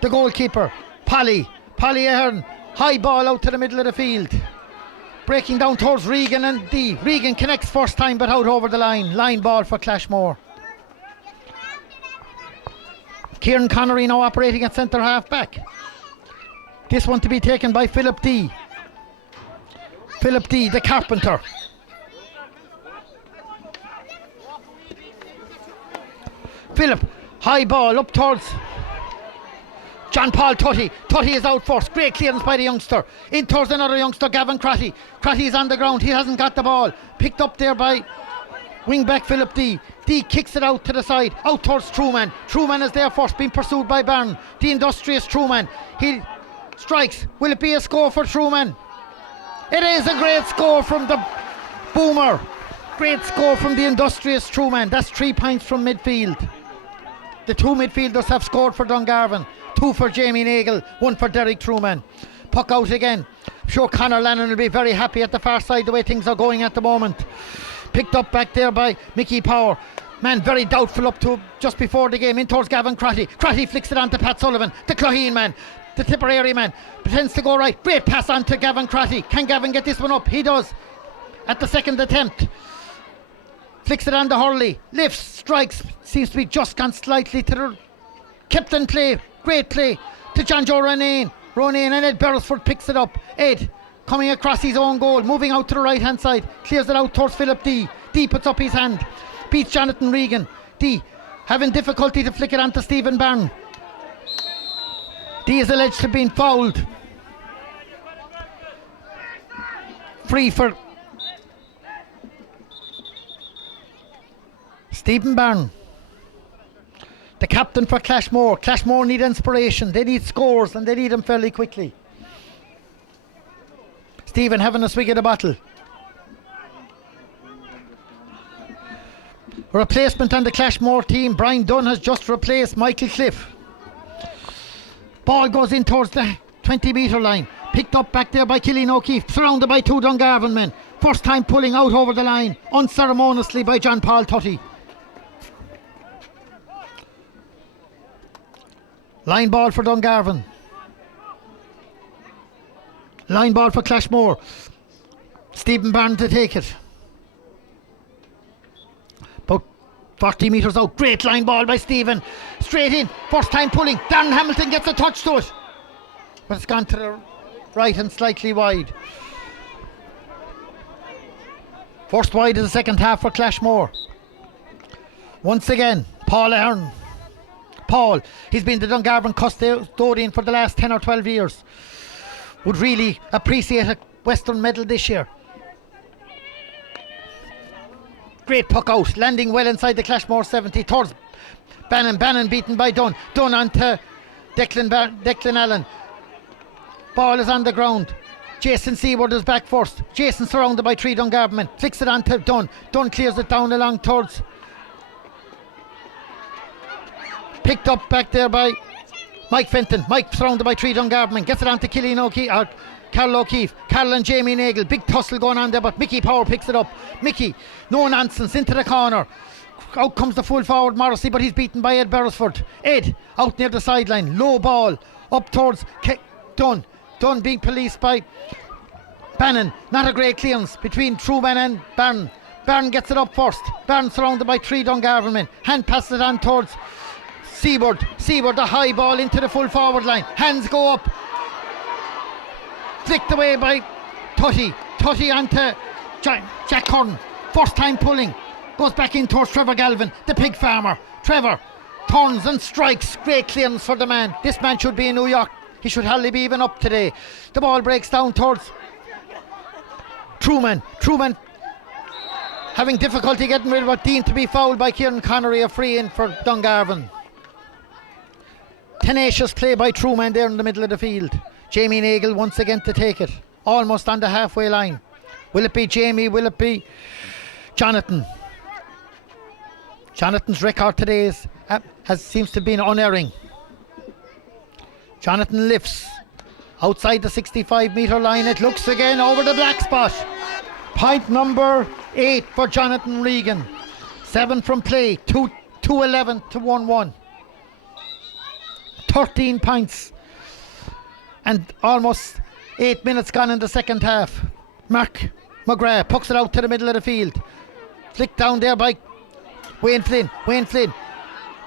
The goalkeeper, Polly Ahern. High ball out to the middle of the field. Breaking down towards Regan and D. Regan connects first time but out over the line. Line ball for Clashmore. Kieran Connery now operating at centre half back. This one to be taken by Philip D. Philip D, the carpenter. Philip, high ball up towards John Paul Tutty. Tutty is out first. Great clearance by the youngster. In towards another youngster, Gavin Crotty. Crotty is on the ground. He hasn't got the ball. Picked up there by wing back Philip D. D kicks it out to the side. Out towards Truman. Truman is there first, being pursued by Byrne. The industrious Truman. He strikes. Will it be a score for Truman? It is a great score from the Boomer. Great score from the industrious Truman. That's 3 points from midfield. The 2 midfielders have scored for Dungarvan. 2 for Jamie Nagle, 1 for Derek Truman. Puck out again. I'm sure Conor Lannon will be very happy at the far side the way things are going at the moment. Picked up back there by Mickey Power. Man, very doubtful up to just before the game. In towards Gavin Crotty. Crotty flicks it on to Pat Sullivan. The Cloheen man. The Tipperary man. Pretends to go right. Great pass on to Gavin Crotty. Can Gavin get this one up? He does. At the second attempt. Flicks it on to Hurley. Lifts. Strikes. Seems to be just gone slightly to the... Kept in play. Great play to John Joe Ronayne and Ed Beresford picks it up. Ed coming across his own goal, moving out to the right hand side, clears it out towards Philip D. D puts up his hand, beats Jonathan Regan. D having difficulty to flick it onto Stephen Byrne. D is alleged to have been fouled. Free for Stephen Byrne, the captain for Clashmore. Clashmore need inspiration. They need scores and they need them fairly quickly. Stephen having a swig of the bottle. A replacement on the Clashmore team. Brian Dunn has just replaced Michael Cliff. Ball goes in towards the 20 metre line. Picked up back there by Killian O'Keefe. Surrounded by 2 Dungarvan men. First time pulling out over the line unceremoniously by John Paul Tutty. Line ball for Dungarvan. Line ball for Clashmore. Stephen Byrne to take it. About 40 metres out. Great line ball by Stephen. Straight in. First time pulling. Darren Hamilton gets a touch to it. But it's gone to the right and slightly wide. First wide of the second half for Clashmore. Once again, Paul Ahern. Paul, he's been the Dungarvan custodian for the last 10 or 12 years. Would really appreciate a Western medal this year. Great puck out, landing well inside the Clashmore 70 towards Bannon beaten by Dunn. Dunn onto Declan Allen. Ball is on the ground. Jason Seaward is back first. Jason surrounded by 3 Dungarvan men. Flicks it onto Dunn. Dunn clears it down along towards. Picked up back there by Mike Fenton. Mike surrounded by 3 Dungarvan men. Gets it onto Carol O'Keefe. Carol and Jamie Nagle. Big tussle going on there, but Mickey Power picks it up. Mickey, no nonsense, into the corner. Out comes the full forward Morrissey, but he's beaten by Ed Beresford. Ed out near the sideline. Low ball up towards Dunn. Dunn being policed by Bannon. Not a great clearance between Truman and Barn. Barn gets it up first. Barn surrounded by 3 Dungarvan men. Hand passes it on towards Seaward. Seaward, the high ball into the full forward line. Hands go up. Flicked away by Tutty. Tutty onto Jack Curran. First time pulling. Goes back in towards Trevor Galvin, the pig farmer. Trevor turns and strikes. Great clearance for the man. This man should be in New York. He should hardly be even up today. The ball breaks down towards Truman. Truman having difficulty getting rid of what deemed to be fouled by Kieran Connery. A free in for Dungarvan. Tenacious play by Truman there in the middle of the field. Jamie Nagle once again to take it. Almost on the halfway line. Will it be Jamie? Will it be Jonathan? Jonathan's record today seems to have been unerring. Jonathan lifts outside the 65-metre line. It looks again over the black spot. Point number 8 for Jonathan Regan. 7 from play. 2-11 to 1-1. 13 points. And almost 8 minutes gone in the second half. Mark McGrath pucks it out to the middle of the field. Flicked down there by Wayne Flynn.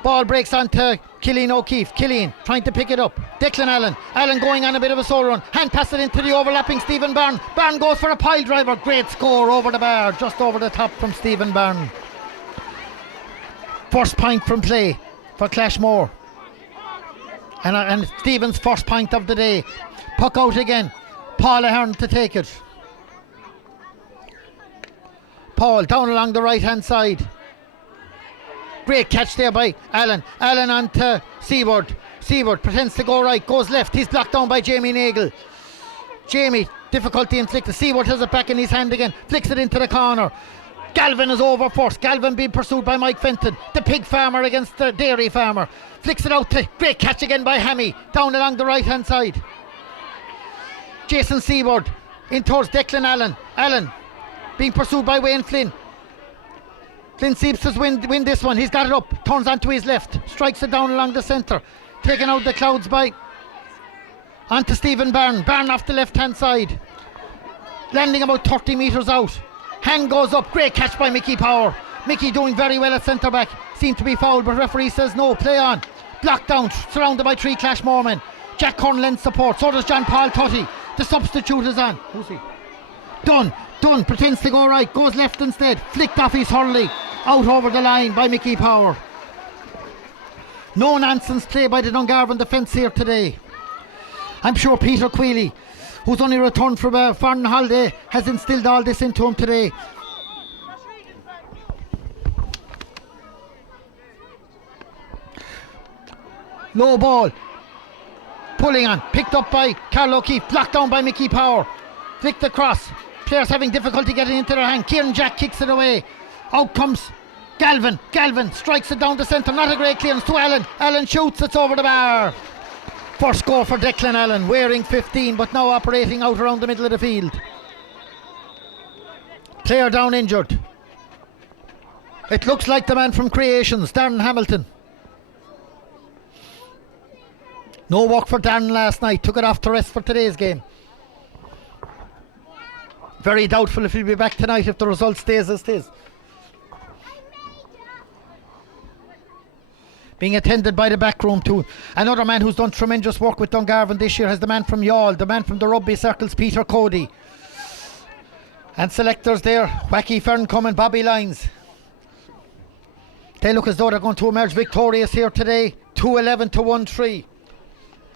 Ball breaks onto Killian O'Keefe. Killian trying to pick it up. Declan Allen. Allen going on a bit of a solo run. Hand pass it into the overlapping Stephen Byrne. Byrne goes for a pile driver. Great score over the bar. Just over the top from Stephen Byrne. First point from play for Clashmore. And Stephen's first point of the day. Puck out again. Paul Ahern to take it. Paul down along the right hand side. Great catch there by Allen. Allen on to Seaward. Seaward pretends to go right, goes left. He's blocked down by Jamie Nagle. Jamie, difficulty inflicted. Seaward has it back in his hand again. Flicks it into the corner. Galvin is over first. Galvin being pursued by Mike Fenton. The pig farmer against the dairy farmer. Flicks it out to great catch again by Hammy. Down along the right hand side. Jason Seaward in towards Declan Allen. Allen being pursued by Wayne Flynn. Flynn seems to win this one. He's got it up. Turns onto his left. Strikes it down along the centre. Taken out the clouds by onto Stephen Byrne. Byrne off the left hand side. Landing about 30 metres out. Hand goes up. Great catch by Mickey Power. Mickey doing very well at centre back. Seemed to be fouled, but referee says no. Play on. Blocked down. Surrounded by 3 Clashmore men. Jack Curran lends support. So does John Paul Tutty. The substitute is on. Who's he? Dunn pretends to go right. Goes left instead. Flicked off his hurley. Out over the line by Mickey Power. No nonsense play by the Dungarvan defence here today. I'm sure Peter Queally, who's only returned from a foreign holiday, has instilled all this into him today. Low ball. Pulling on. Picked up by Carl O'Keefe. Blocked down by Mickey Power. Flicked across. Players having difficulty getting into their hand. Kieran Jack kicks it away. Out comes Galvin. Galvin strikes it down the centre. Not a great clearance to Allen. Allen shoots. It's over the bar. First goal for Declan Allen. Wearing 15 but now operating out around the middle of the field. Player down injured. It looks like the man from Creations, Darren Hamilton. No work for Darren last night. Took it off to rest for today's game. Very doubtful if he'll be back tonight if the result stays as it is. Being attended by the back room too. Another man who's done tremendous work with Dungarvan this year has the man from Youghal, the man from the rugby circles, Peter Cody. And selectors there, Wacky Ferncombe and Bobby Lyons. They look as though they're going to emerge victorious here today. 2-11 to 1-3.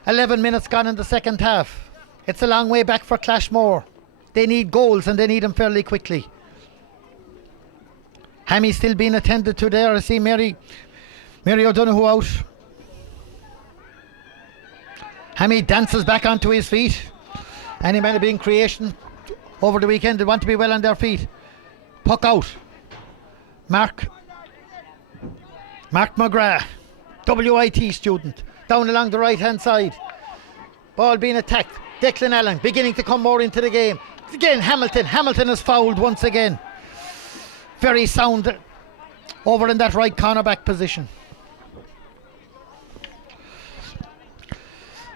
11 minutes gone in the second half. It's a long way back for Clashmore. They need goals and they need them fairly quickly. Hammy still being attended to there. I see Mary Mary O'Donoghue out. Hammy dances back onto his feet. Any man of being creation over the weekend, they want to be well on their feet. Puck out. Mark McGrath, WIT student, down along the right hand side. Ball being attacked. Declan Allen beginning to come more into the game. Again, Hamilton is fouled once again. Very sound over in that right cornerback position.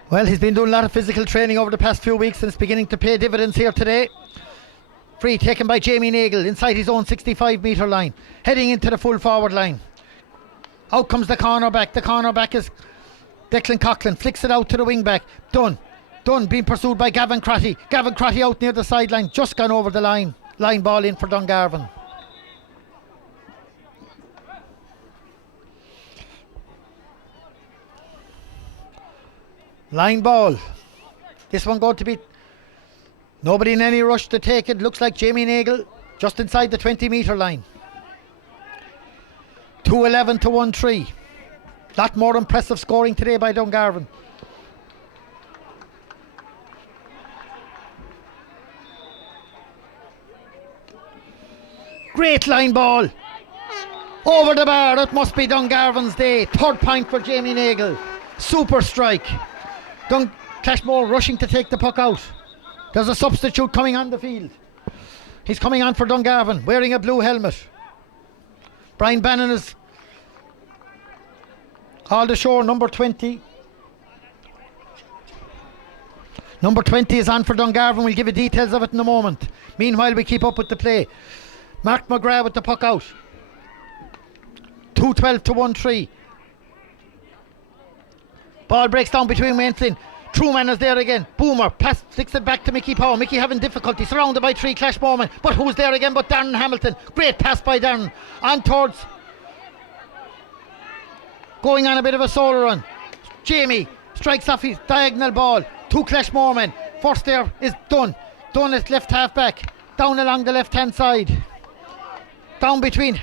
Well, he's been doing a lot of physical training over the past few weeks and it's beginning to pay dividends here today. Free taken by Jamie Nagle inside his own 65-metre line, heading into the full forward line. Out comes the cornerback. The cornerback is Declan Coughlin, flicks it out to the wing back. Dunn being pursued by Gavin Crotty. Gavin Crotty out near the sideline, just gone over the line. Line ball in for Dungarvan. Line ball. This one going to be nobody in any rush to take it. Looks like Jamie Nagle just inside the 20-metre line. 2-11 to 1-3. Lot more impressive scoring today by Dungarvan. Great line ball. Over the bar. It must be Dungarvan's day. Third point for Jamie Nagle. Super strike. Clashmore rushing to take the puck out. There's a substitute coming on the field. He's coming on for Dungarvan, wearing a blue helmet. Brian Bannon is called ashore, number 20. Number 20 is on for Dungarvan. We'll give you details of it in a moment. Meanwhile, we keep up with the play. Mark McGrath with the puck out. 2-12 to 1-3. Ball breaks down between Wayne Flynn. Truman is there again. Boomer flicks it back to Mickey Powell. Mickey having difficulty, surrounded by three Clashmore men. But who's there again but Darren Hamilton? Great pass by Darren. On towards. Going on a bit of a solo run. Jamie strikes off his diagonal ball. Two Clashmore men. First there is Dunn. Dunn is left half back. Down along the left hand side. Down between.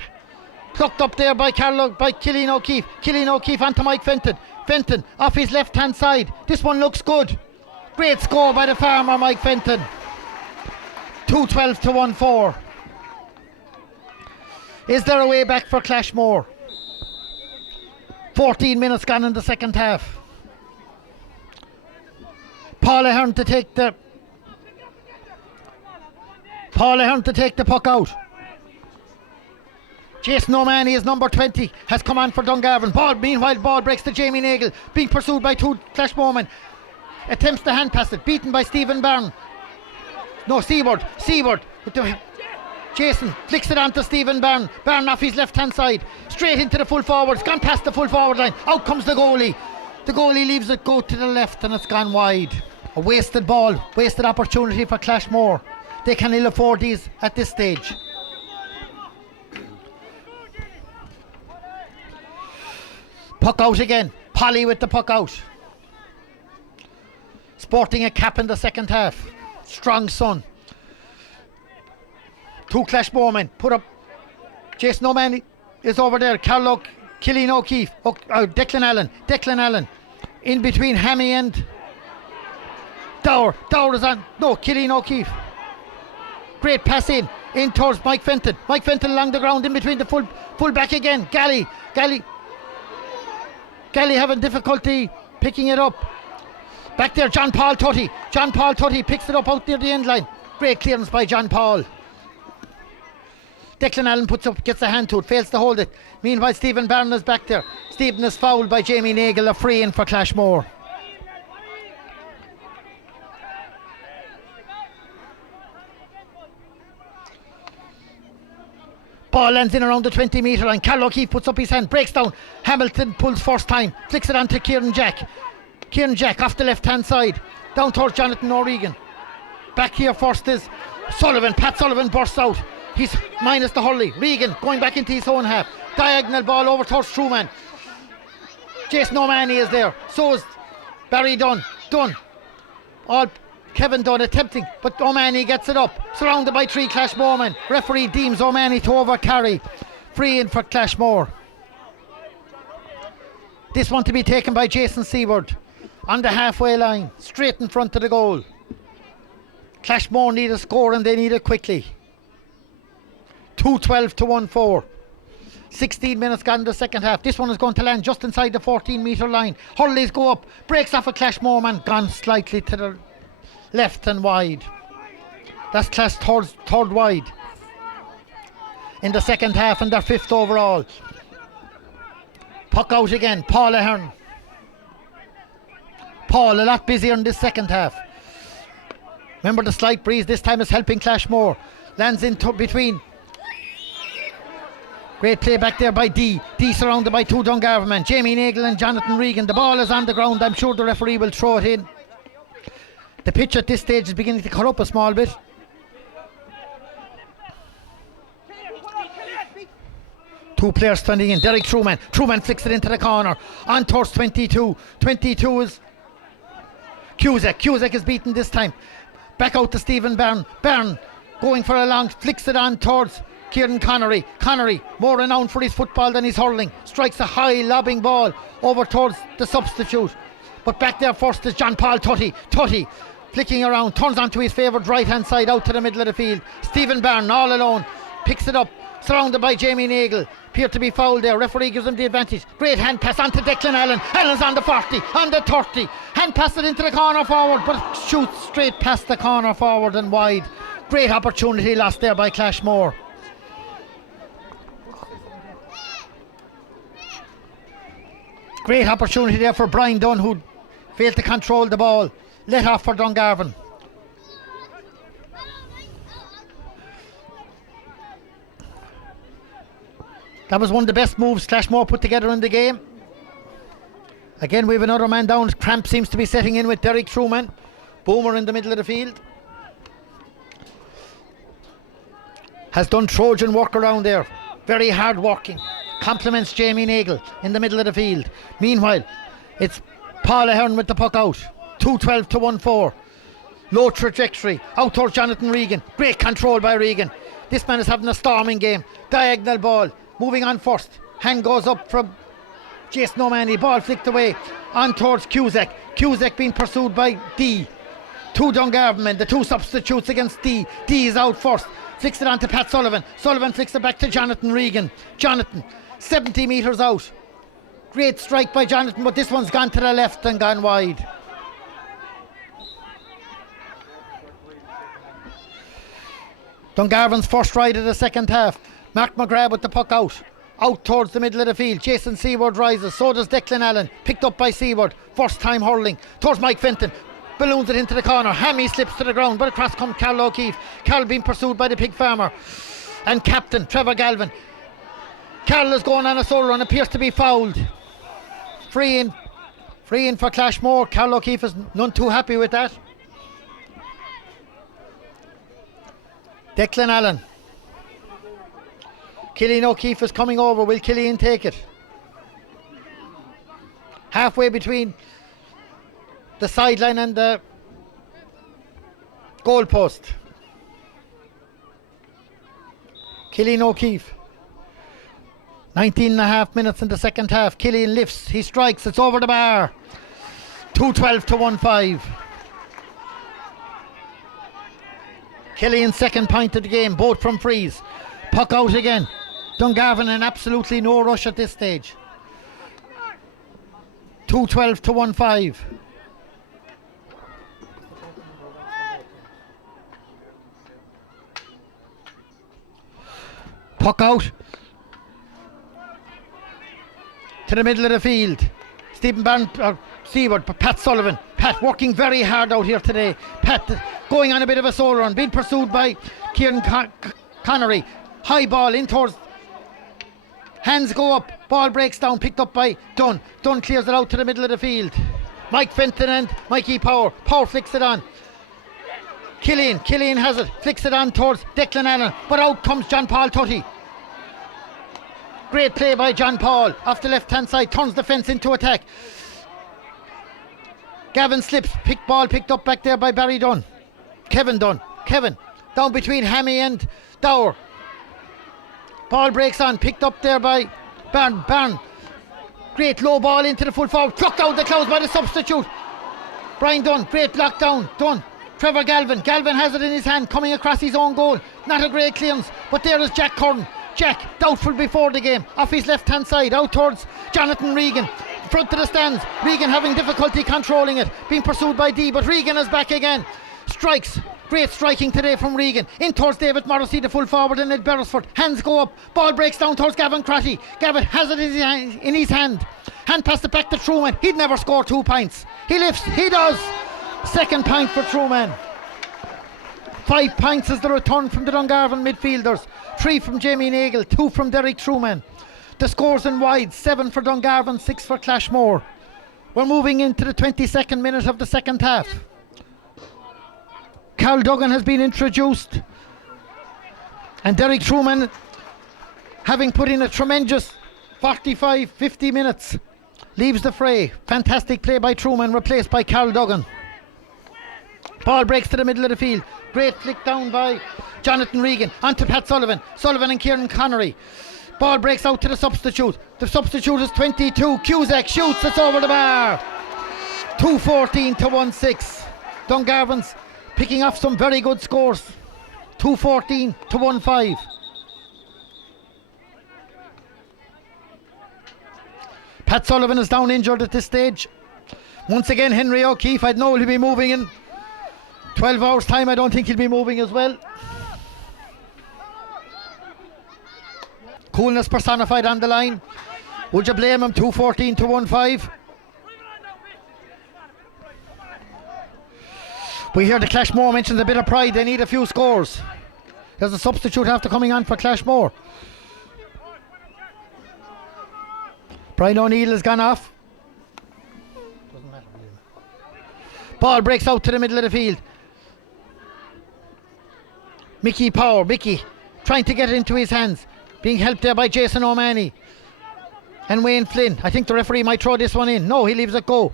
Plucked up there by Killian O'Keefe. Killian O'Keefe onto Mike Fenton. Fenton off his left hand side. This one looks good. Great score by the farmer Mike Fenton. 2-12 to 1-4. Is there a way back for Clashmore? 14 minutes gone in the second half. Paul Ahern to take the puck out. Jason O'Mahony is number 20, has come on for Dungarvan. Meanwhile, ball breaks to Jamie Nagle, being pursued by two Clashmore men. Attempts to hand pass it, beaten by Stephen Byrne. No, Seaward. Jason flicks it on to Stephen Byrne. Byrne off his left hand side, straight into the full forwards, gone past the full forward line. Out comes the goalie. The goalie leaves it go to the left and it's gone wide. A wasted ball, wasted opportunity for Clashmore. They can ill afford these at this stage. Puck out again. Polly with the puck out. Sporting a cap in the second half. Strong sun. Two Clashmore men put up. Jason O'Mahony is over there. Killian O'Keefe. Declan Allen. In between Hammy and Dower. Dower is on. No, Killian O'Keefe. Great pass in towards Mike Fenton. Mike Fenton along the ground in between the full back again. Galley having difficulty picking it up. Back there, John Paul Tutty. John Paul Tutty picks it up out near the end line. Great clearance by John Paul. Declan Allen gets a hand to it, fails to hold it. Meanwhile, Stephen Byrne is back there. Stephen is fouled by Jamie Nagle, a free in for Clashmore. Ball lands in around the 20-metre line. Carl O'Keefe puts up his hand, breaks down. Hamilton pulls first time, flicks it on to Kieran Jack. Kieran Jack off the left-hand side, down towards Jonathan O'Regan. Back here first is Sullivan. Pat Sullivan bursts out. He's minus the hurley. Regan going back into his own half. Diagonal ball over towards Truman. Jason O'Mahony is there. So is Barry Dunn. Kevin Dunn attempting, but O'Mahony gets it up. Surrounded by three Clashmore men. Referee deems O'Mahony to overcarry. Free in for Clashmore. This one to be taken by Jason Seward on the halfway line, straight in front of the goal. Clashmore need a score and they need it quickly. 2-12 to 1-4. 16 minutes gone in the second half. This one is going to land just inside the 14-metre line. Hurleys go up, breaks off a Clashmore man, gone slightly to the left and wide. That's Clash third wide in the second half and their 5th overall. Puck out again, Paul Ahern. Paul a lot busier in this second half. Remember the slight breeze this time is helping Clashmore. Lands into between. Great play back there by D. D surrounded by 2 Dungarvan men, Jamie Nagle and Jonathan Regan. The ball is on the ground. I'm sure the referee will throw it in. The pitch at this stage is beginning to cut up a small bit. Two players standing in. Derek Truman. Truman flicks it into the corner. On towards 22. 22 is Cusack. Cusack is beaten this time. Back out to Stephen Byrne. Byrne going for a long, flicks it on towards Kieran Connery. Connery, more renowned for his football than his hurling, strikes a high lobbing ball over towards the substitute. But back there first is John Paul Tutty. Tutty flicking around, turns onto his favoured right hand side out to the middle of the field. Stephen Byrne all alone, picks it up, surrounded by Jamie Nagle. Appeared to be fouled there. Referee gives him the advantage. Great hand pass on to Declan Allen. Allen's on the 40, on the 30. Hand pass it into the corner forward, but shoots straight past the corner forward and wide. Great opportunity lost there by Clashmore. Great opportunity there for Brian Dunn, who failed to control the ball. Let off for Dungarvan. That was one of the best moves Clashmore put together in the game. Again, we have another man down. Cramp seems to be setting in with Derek Truman. Boomer in the middle of the field. Has done Trojan work around there. Very hard working. Compliments Jamie Nagle in the middle of the field. Meanwhile, it's Paul Ahern with the puck out. 2-12 to 1-4. Low trajectory. Out towards Jonathan Regan. Great control by Regan. This man is having a storming game. Diagonal ball. Moving on first. Hand goes up from Jason O'Mahony. Ball flicked away. On towards Cusack. Cusack being pursued by D. 2 Dungarvan men. The 2 substitutes against D. D is out first. Flicks it on to Pat Sullivan. Sullivan flicks it back to Jonathan Regan. Jonathan, 70 metres out. Great strike by Jonathan, but this one's gone to the left and gone wide. Dungarvan's first ride of the second half. Mark McGrath with the puck out. Out towards the middle of the field. Jason Seward rises. So does Declan Allen. Picked up by Seward. First time hurling. Towards Mike Fenton. Balloons it into the corner. Hammy slips to the ground. But across comes Carl O'Keefe. Carl being pursued by the pig farmer. And captain Trevor Galvin. Carl is going on a solo run. Appears to be fouled. Free in for Clashmore. Carl O'Keefe is none too happy with that. Declan Allen. Killian O'Keefe is coming over. Will Killian take it? Halfway between the sideline and the goal post. Killian O'Keefe. 19 and a half minutes in the second half. Killian lifts. He strikes. It's over the bar. 2-12 to 1-5. Killian's second point of the game. Both from frees. Puck out again. Dungarvan in absolutely no rush at this stage. 2-12 to 1-5. Puck out to the middle of the field. Stephen Byrne, Seward, Pat Sullivan. Pat working very hard out here today. Pat going on a bit of a solo run, being pursued by Kieran Connery. High ball in towards. Hands go up. Ball breaks down. Picked up by Dunn. Dunn clears it out to the middle of the field. Mike Fenton and Mikey Power. Power flicks it on. Killian has it. Flicks it on towards Declan Allen. But out comes John Paul Tutty. Great play by John Paul. Off the left hand side. Turns the fence into attack. Gavin slips. Ball picked up back there by Barry Dunn. Kevin Dunn. Kevin. Down between Hammy and Dower. Ball breaks on. Picked up there by Byrne. Great low ball into the full forward. Plucked out the clouds by the substitute. Brian Dunn, great block down. Dunn. Trevor Galvin. Galvin has it in his hand, coming across his own goal. Not a great clearance, but there is Jack Curran. Jack, doubtful before the game, off his left hand side, out towards Jonathan Regan. Front to the stands. Regan having difficulty controlling it. Being pursued by D, but Regan is back again. Strikes. Great striking today from Regan. In towards David Morrissey, the full forward in Beresford. Hands go up. Ball breaks down towards Gavin Crotty. Gavin has it in his hand. Hand passed it back to Truman. He'd never score 2 points. He lifts. He does. Second point for Truman. 5 points is the return from the Dungarvan midfielders. 3 from Jamie Nagle, 2 from Derek Truman. The scores in wide, 7 for Dungarvan, 6 for Clashmore. We're moving into the 22nd minute of the second half. Carl Duggan has been introduced, and Derek Truman, having put in a tremendous 45-50 minutes, leaves the fray. Fantastic play by Truman, replaced by Carl Duggan. Ball breaks to the middle of the field. Great flick down by Jonathan Regan onto Pat Sullivan. Sullivan and Kieran Connery. Ball breaks out to the substitute. The substitute is 22. Cusack shoots. It's over the bar. 2-14 to 1-6. Dungarvan's picking off some very good scores. 2-14 to 1-5. Pat Sullivan is down injured at this stage. Once again, Henry O'Keefe, I'd know he'll be moving in 12 hours time. I don't think he'll be moving as well. Coolness personified on the line. Would you blame him? 2-14 to 1-5. We hear the Clashmore mentions a bit of pride. They need a few scores. There's a substitute after coming on for Clashmore. Brian O'Neill has gone off. Doesn't matter. Ball breaks out to the middle of the field. Mickey Power. Mickey trying to get it into his hands. Being helped there by Jason O'Mahony and Wayne Flynn. I think the referee might throw this one in. No, he leaves it go.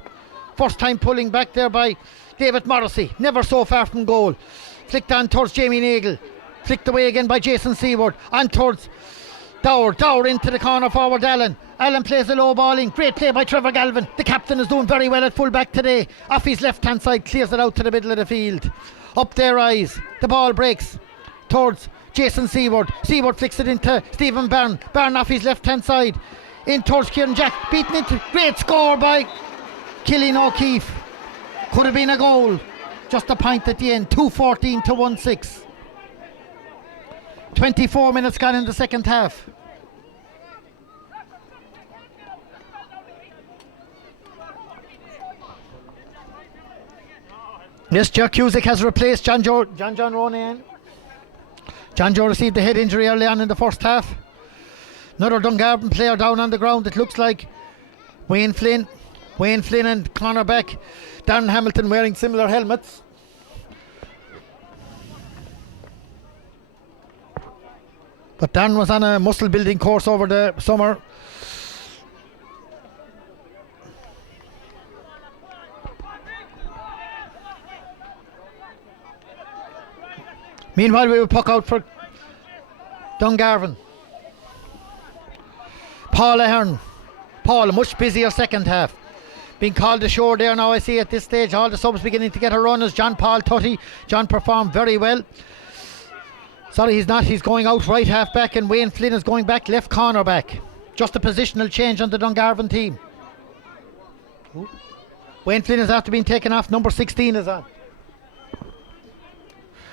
First time pulling back there by David Morrissey. Never so far from goal. Flicked on towards Jamie Nagle. Flicked away again by Jason Seward. On towards Dower. Dower into the corner forward Allen. Allen plays a low ball in. Great play by Trevor Galvin. The captain is doing very well at full back today. Off his left hand side, clears it out to the middle of the field. Up their eyes. The ball breaks towards Jason Seward. Seward flicks it into Stephen Byrne. Byrne off his left hand side. In towards Kieran Jack. Beaten into. Great score by Killian O'Keefe. Could have been a goal. Just a point at the end. 2-14 to 1-6. 24 minutes gone in the second half. Yes, Jack Cusick has replaced John Ronan. John Joe received a head injury early on in the first half. Another Dungarvan player down on the ground. It looks like Wayne Flynn and Conor Beck. Darren Hamilton wearing similar helmets. But Darren was on a muscle building course over the summer. Meanwhile, we will puck out for Dungarvan. Paul Ahern. Paul, a much busier second half. Being called ashore there now, I see at this stage. All the subs beginning to get a run as John Paul Tutty. John performed very well. Sorry, he's not. He's going out right half back, and Wayne Flynn is going back left corner back. Just a positional change on the Dungarvan team. Wayne Flynn is after being taken off. Number 16 is on.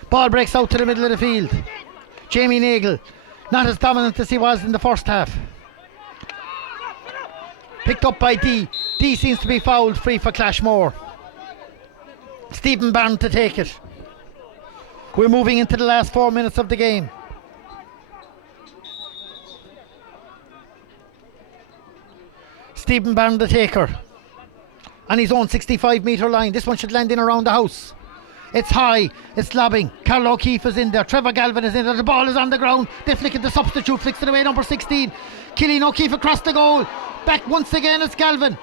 Ball breaks out to the middle of the field. Jamie Nagle, not as dominant as he was in the first half. Picked up by D. D seems to be fouled free for Clashmore. Stephen Byrne to take it. We're moving into the last 4 minutes of the game. Stephen Byrne the taker. On his own 65-metre line. This one should land in around the house. It's high, it's lobbing. Carl O'Keefe is in there. Trevor Galvin is in there. The ball is on the ground. They flick it. The substitute flicks it away. Number 16. Killian O'Keefe across the goal. Back once again. It's Galvin.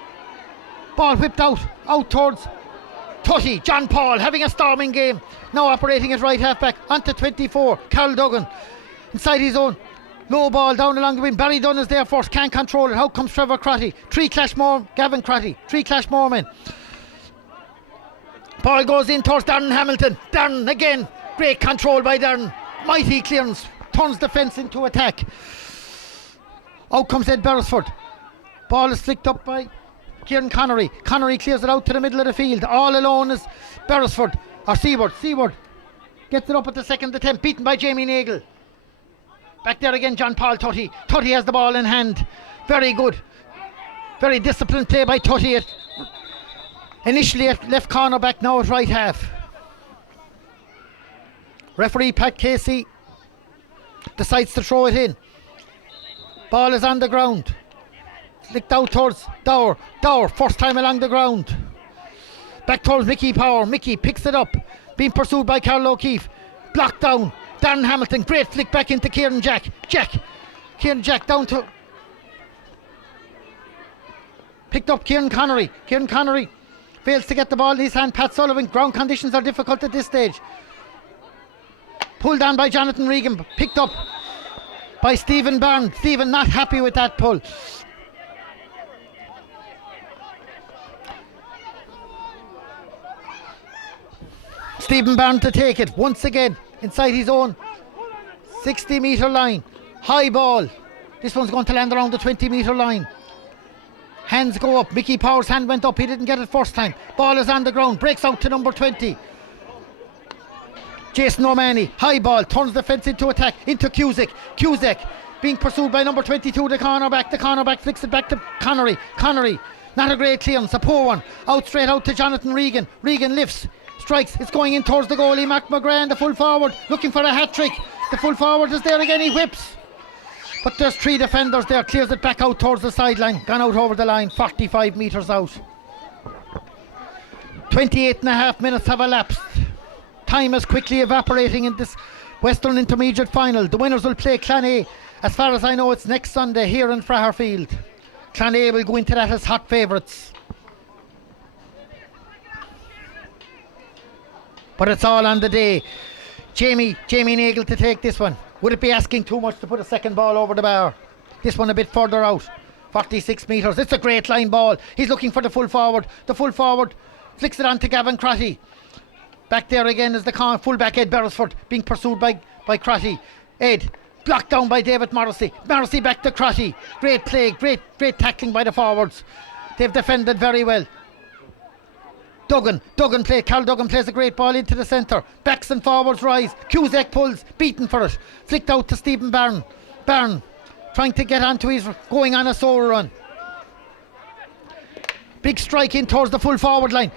Ball whipped out towards Tutty. John Paul having a storming game. Now operating at right half back. Onto 24. Carl Duggan inside his own. Low ball down along the wing. Barry Dunn is there first. Can't control it. Out comes Trevor Crotty. Gavin Crotty. 3 Clashmore men. Ball goes in towards Darren Hamilton. Darren again. Great control by Darren. Mighty clearance. Turns the fence into attack. Out comes Ed Beresford. Ball is flicked up by Kieran Connery. Connery clears it out to the middle of the field. All alone is Beresford. Or Seward. Seward gets it up at the second attempt. Beaten by Jamie Nagle. Back there again, John Paul Tutty. Tutty has the ball in hand. Very good. Very disciplined play by Tutty. Initially at left corner back, now at right half. Referee Pat Casey decides to throw it in. Ball is on the ground. Flicked out towards Dower. Dower, first time along the ground. Back towards Mickey Power. Mickey picks it up. Being pursued by Carl O'Keefe. Blocked down. Darren Hamilton, great flick back into Kieran Jack. Kieran Jack down to... Picked up Kieran Connery. Kieran Connery fails to get the ball in his hand. Pat Sullivan, ground conditions are difficult at this stage. Pulled on by Jonathan Regan. Picked up by Stephen Byrne. Stephen not happy with that pull. Stephen Byrne to take it once again inside his own 60 metre line. High ball. This one's going to land around the 20 metre line. Hands go up. Mickey Power's hand went up. He didn't get it first time. Ball is on the ground. Breaks out to number 20. Jason O'Mahony. High ball. Turns the fence into attack. Into Cusack. Cusack being pursued by number 22, the cornerback. The cornerback flicks it back to Connery. Connery. Not a great clearance. A poor one. Out straight out to Jonathan Regan. Regan lifts. Strikes. It's going in towards the goalie. Mark McGrath, the full forward, looking for a hat trick. The full forward is there again. He whips. But there's 3 defenders there. Clears it back out towards the sideline. Gone out over the line. 45 metres out. 28 and a half minutes have elapsed. Time is quickly evaporating in this Western Intermediate Final. The winners will play Clonea. As far as I know, it's next Sunday here in Fraherfield. Clonea will go into that as hot favourites. But it's all on the day. Jamie Nagle to take this one. Would it be asking too much to put a second ball over the bar? This one a bit further out. 46 metres. It's a great line ball. He's looking for the full forward. The full forward flicks it on to Gavin Crotty. Back there again is the fullback Ed Beresford being pursued by Crotty. Ed blocked down by David Morrissey. Morrissey back to Crotty. Great play. Great tackling by the forwards. They've defended very well. Carl Duggan plays a great ball into the centre. Backs and forwards rise. Cusack pulls, beaten for it. Flicked out to Stephen Byrne. Byrne trying to get onto his, going on a solo run. Big strike in towards the full forward line.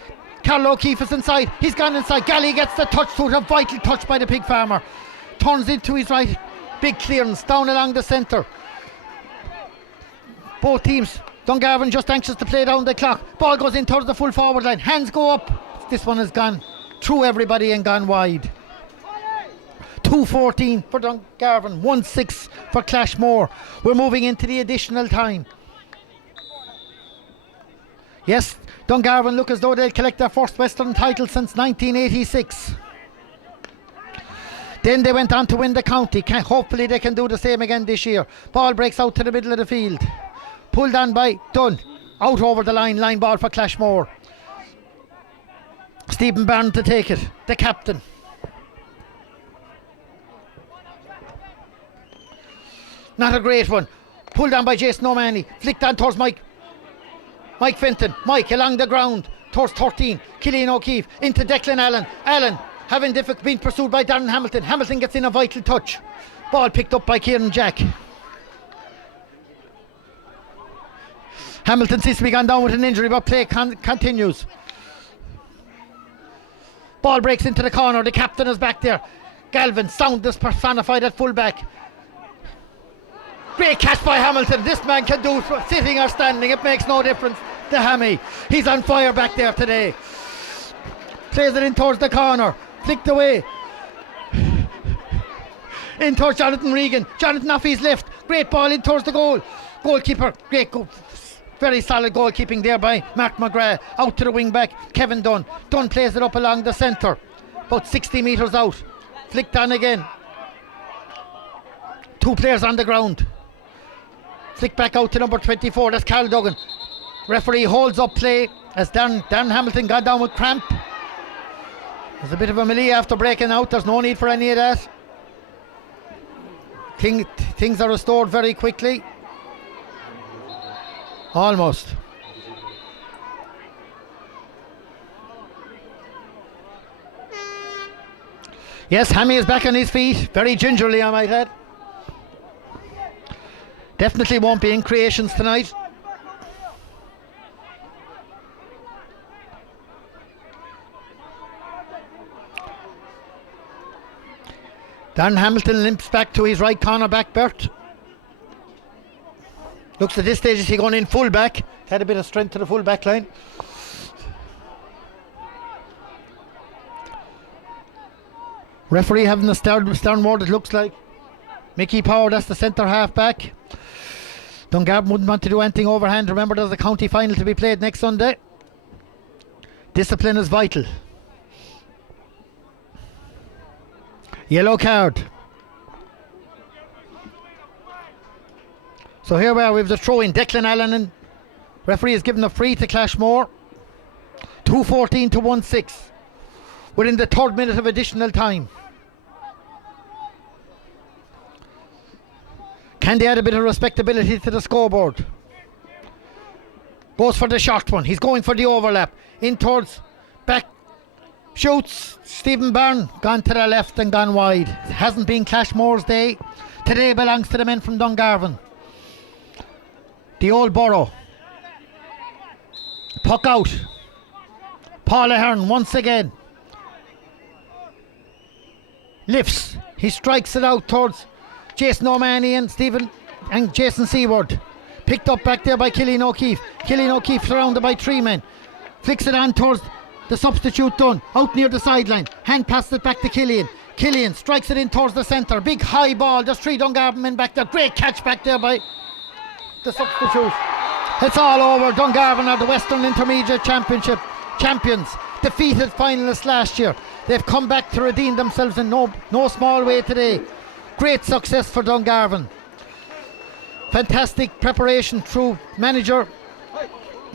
Carl O'Keefe is inside. He's gone inside. Galley gets the touch to it. A vital touch by the pig farmer. Turns into his right. Big clearance down along the centre. Both teams. Dungarvan just anxious to play down the clock. Ball goes in towards the full forward line. Hands go up. This one has gone through everybody and gone wide. 2:14 for Dungarvan. 1-6 for Clashmore. We're moving into the additional time. Yes, Dungarvan look as though they'll collect their first Western title since 1986. Then they went on to win the county. Hopefully they can do the same again this year. Ball breaks out to the middle of the field. Pulled on by Dunn. Out over the line ball for Clashmore. Stephen Byrne to take it. The captain. Not a great one. Pulled on by Jason O'Mahony. Flicked on towards Mike Fenton. Mike along the ground towards 13. Killian O'Keefe into Declan Allen. Allen having difficulty being pursued by Darren Hamilton. Hamilton gets in a vital touch. Ball picked up by Kieran Jack. Hamilton seems to be gone down with an injury, but play continues. Ball breaks into the corner. The captain is back there. Galvin, soundness personified at fullback. Great catch by Hamilton. This man can do it sitting or standing. It makes no difference to Hammy. He's on fire back there today. Plays it in towards the corner. Flicked away. In towards Jonathan Regan. Jonathan off his left. Great ball in towards the goal. Goalkeeper. Great goal. Very solid goalkeeping there by Mark McGrath. Out to the wing back, Kevin Dunn. Dunn plays it up along the centre. About 60 metres out. Flicked on again. Two players on the ground. Flick back out to number 24. That's Carl Duggan. Referee holds up play as Dan Hamilton got down with cramp. There's a bit of a melee after breaking out. There's no need for any of that. Things are restored very quickly. Almost. Yes, Hammy is back on his feet. Very gingerly, I might add. Definitely won't be in creations tonight. Dan Hamilton limps back to his right corner back Bert. Looks at this stage, is he going in full back? Had a bit of strength to the full back line. Referee having the stern word, it looks like. Mickey Power, that's the centre half back. Dungarvan wouldn't want to do anything overhand. Remember, there's a county final to be played next Sunday. Discipline is vital. Yellow card. So here we are, we have the throw in. Declan Allen, and referee has given a free to Clashmore. 2:14 to 1-6. We're in the 3rd minute of additional time. Can they add a bit of respectability to the scoreboard? Goes for the short one. He's going for the overlap. In towards back. Shoots. Stephen Byrne gone to the left and gone wide. It hasn't been Clashmore's day. Today belongs to the men from Dungarvan. The old borough. Puck out. Paul Ahern once again. Lifts. He strikes it out towards Jason O'Mahony and Jason Seward. Picked up back there by Killian O'Keefe. Killian O'Keefe surrounded by 3 men. Flicks it on towards the substitute Dunn. Out near the sideline. Hand passes it back to Killian. Killian strikes it in towards the centre. Big high ball. There's 3 Dungarvan men back there. Great catch back there by the substitute. It's all over. Dungarvan are the Western Intermediate Championship champions. Defeated finalists last year. They've come back to redeem themselves in no small way today. Great success for Dungarvan. Fantastic preparation through manager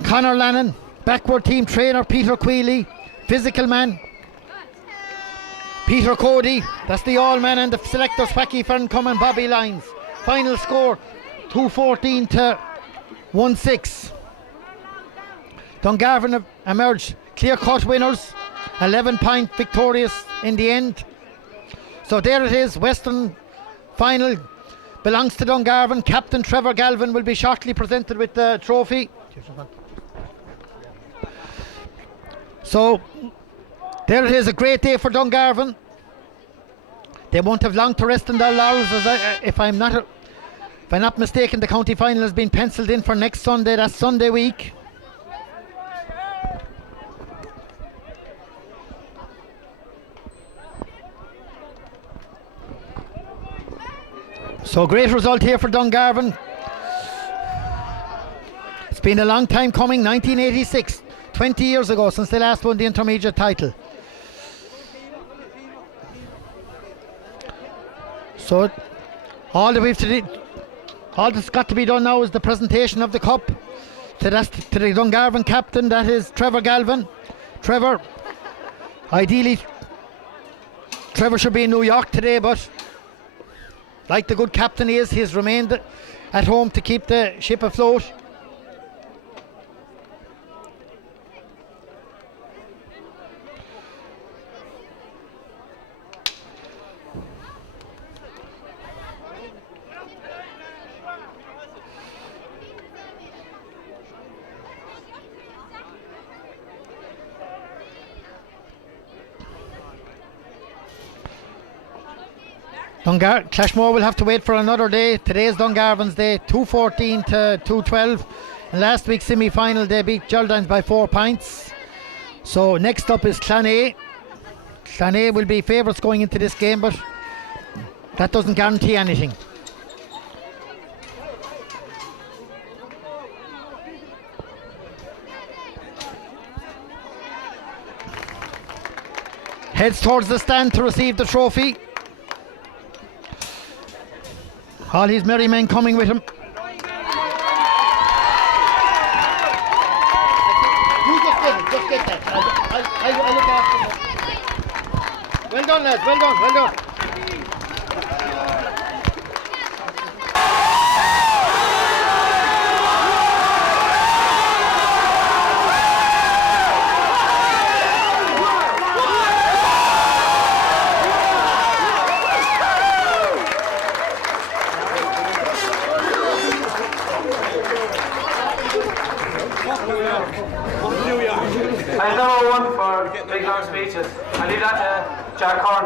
Conor Lannon, backward team trainer Peter Queely, physical man Peter Cody, that's the all man, and the selectors Wacky Ferncombe and Bobby Lyons. Final score 2:14 to 1-6. Dungarvan have emerged clear-cut winners, 11-point victorious in the end. So there it is, Western final belongs to Dungarvan. Captain Trevor Galvin will be shortly presented with the trophy. So there it is, a great day for Dungarvan. They won't have long to rest in their laurels, if I'm not mistaken. The county final has been penciled in for next Sunday. That's Sunday week. So great result here for Dungarvan. It's been a long time coming. 1986, 20 years ago since they last won the intermediate title. So all that's got to be done now is the presentation of the cup to the Dungarvan captain, that is Trevor Galvin. Trevor, ideally Trevor should be in New York today, but like the good captain he is, he has remained at home to keep the ship afloat. Clashmore will have to wait for another day. Today is Dungarvan's day, 2:14 to 2:12. In last week's semi-final they beat Geraldines by 4 points. So next up is Clonea. Clonea will be favourites going into this game, but that doesn't guarantee anything. Heads towards the stand to receive the trophy. All his merry men coming with him. You just get that. I'll look after you. Well done, lads, well done. I'm number one for big long speeches. I leave that to Jack Horn.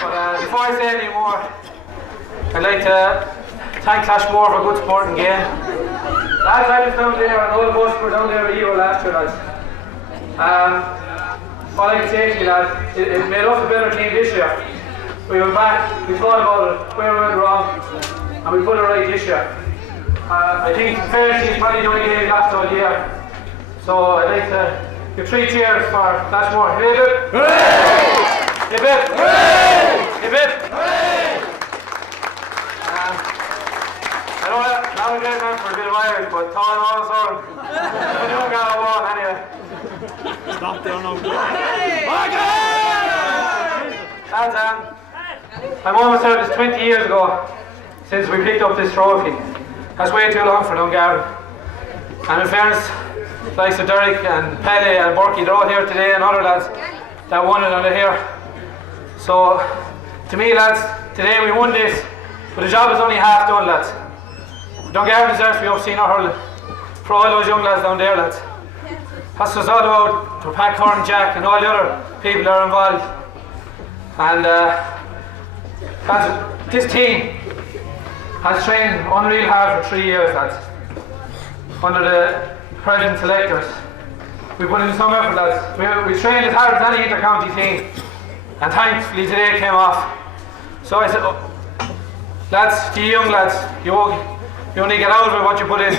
But before I say any more, I'd like to thank Clashmore for a good sporting game. Lads, I was down there, and all of us were down there with you last year, lads. All I can say to you, lads, it made us a better team this year. We went back, we thought about it, where we went wrong, and we put it right this year. I think fairness is probably the only game we lost all year. So I'd like to give 3 cheers for Clashmore. Hip hip! Hooray! Hip hip! Hooray! Hip hip! Hooray! I know that not a great man for a bit of Irish, but Tom always on. I don't got a wall anyway. Stop there now. Lads, I'm almost out. It's 20 years ago since we picked up this trophy. That's way too long for Dungarvan. And in fairness, likes of Derek and Pele and Borky, they're all here today, and other lads that won it and they're here. So, to me, lads, today we won this, but the job is only half done, lads. Dungarvan deserves to be up seeing our hurling for all those young lads down there, lads. That's what it's all about for Pat, Corn, Jack, and all the other people that are involved. And lads, this team has trained unreal hard for 3 years, lads, under the present selectors. We put in some effort, lads. We trained as hard as any inter-county team, and thankfully today came off. So I said, oh, lads, to you young lads, you only get out of it what you put in.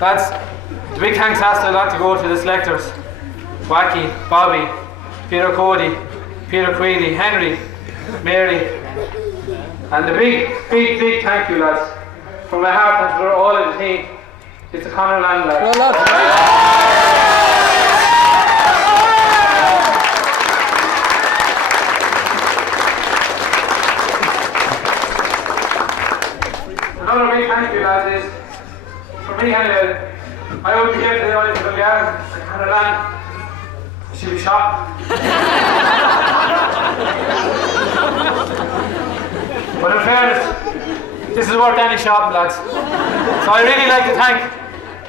Lads, the big thanks has to go to the selectors: Wacky, Bobby, Peter Cody, Peter Queely, Henry, Mary. And the big thank you, lads, from my heart and for all of the team. It's a Conor Land, lads. Well, another big thank you, lads, is for me anyway. I would be here today only for the guard and Conor Land. She'll be shot. But in fairness, this is worth any shopping, lads. So I really like to thank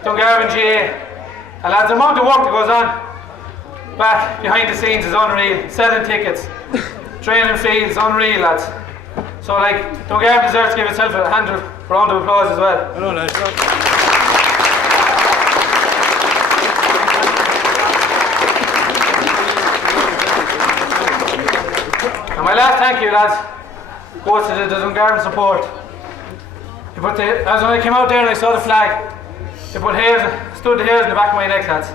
Dungarvan GA. And lads, the amount of work that goes on back behind the scenes is unreal. Selling tickets, training fields, unreal, lads. So like, Dungarvan deserves to give itself a round of applause as well. Hello, lads. And my last thank you, lads, goes to the Dungarvan support. As when I came out there and I saw the flag, they put hairs, stood the hairs in the back of my neck, lads.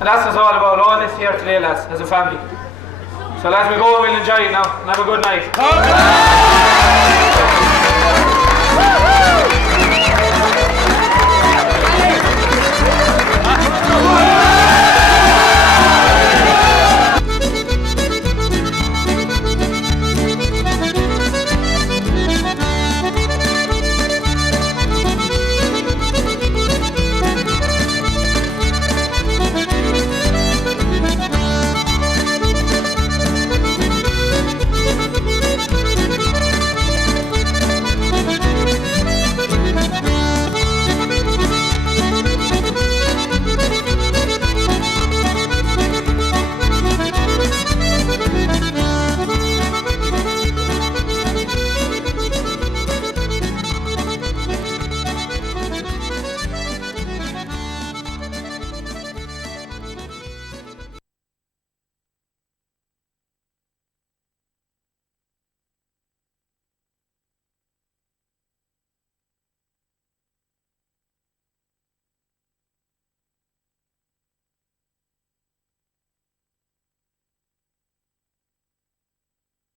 And that's what it's all about, all this here today, lads, as a family. So lads, we go and we'll enjoy it now, and have a good night.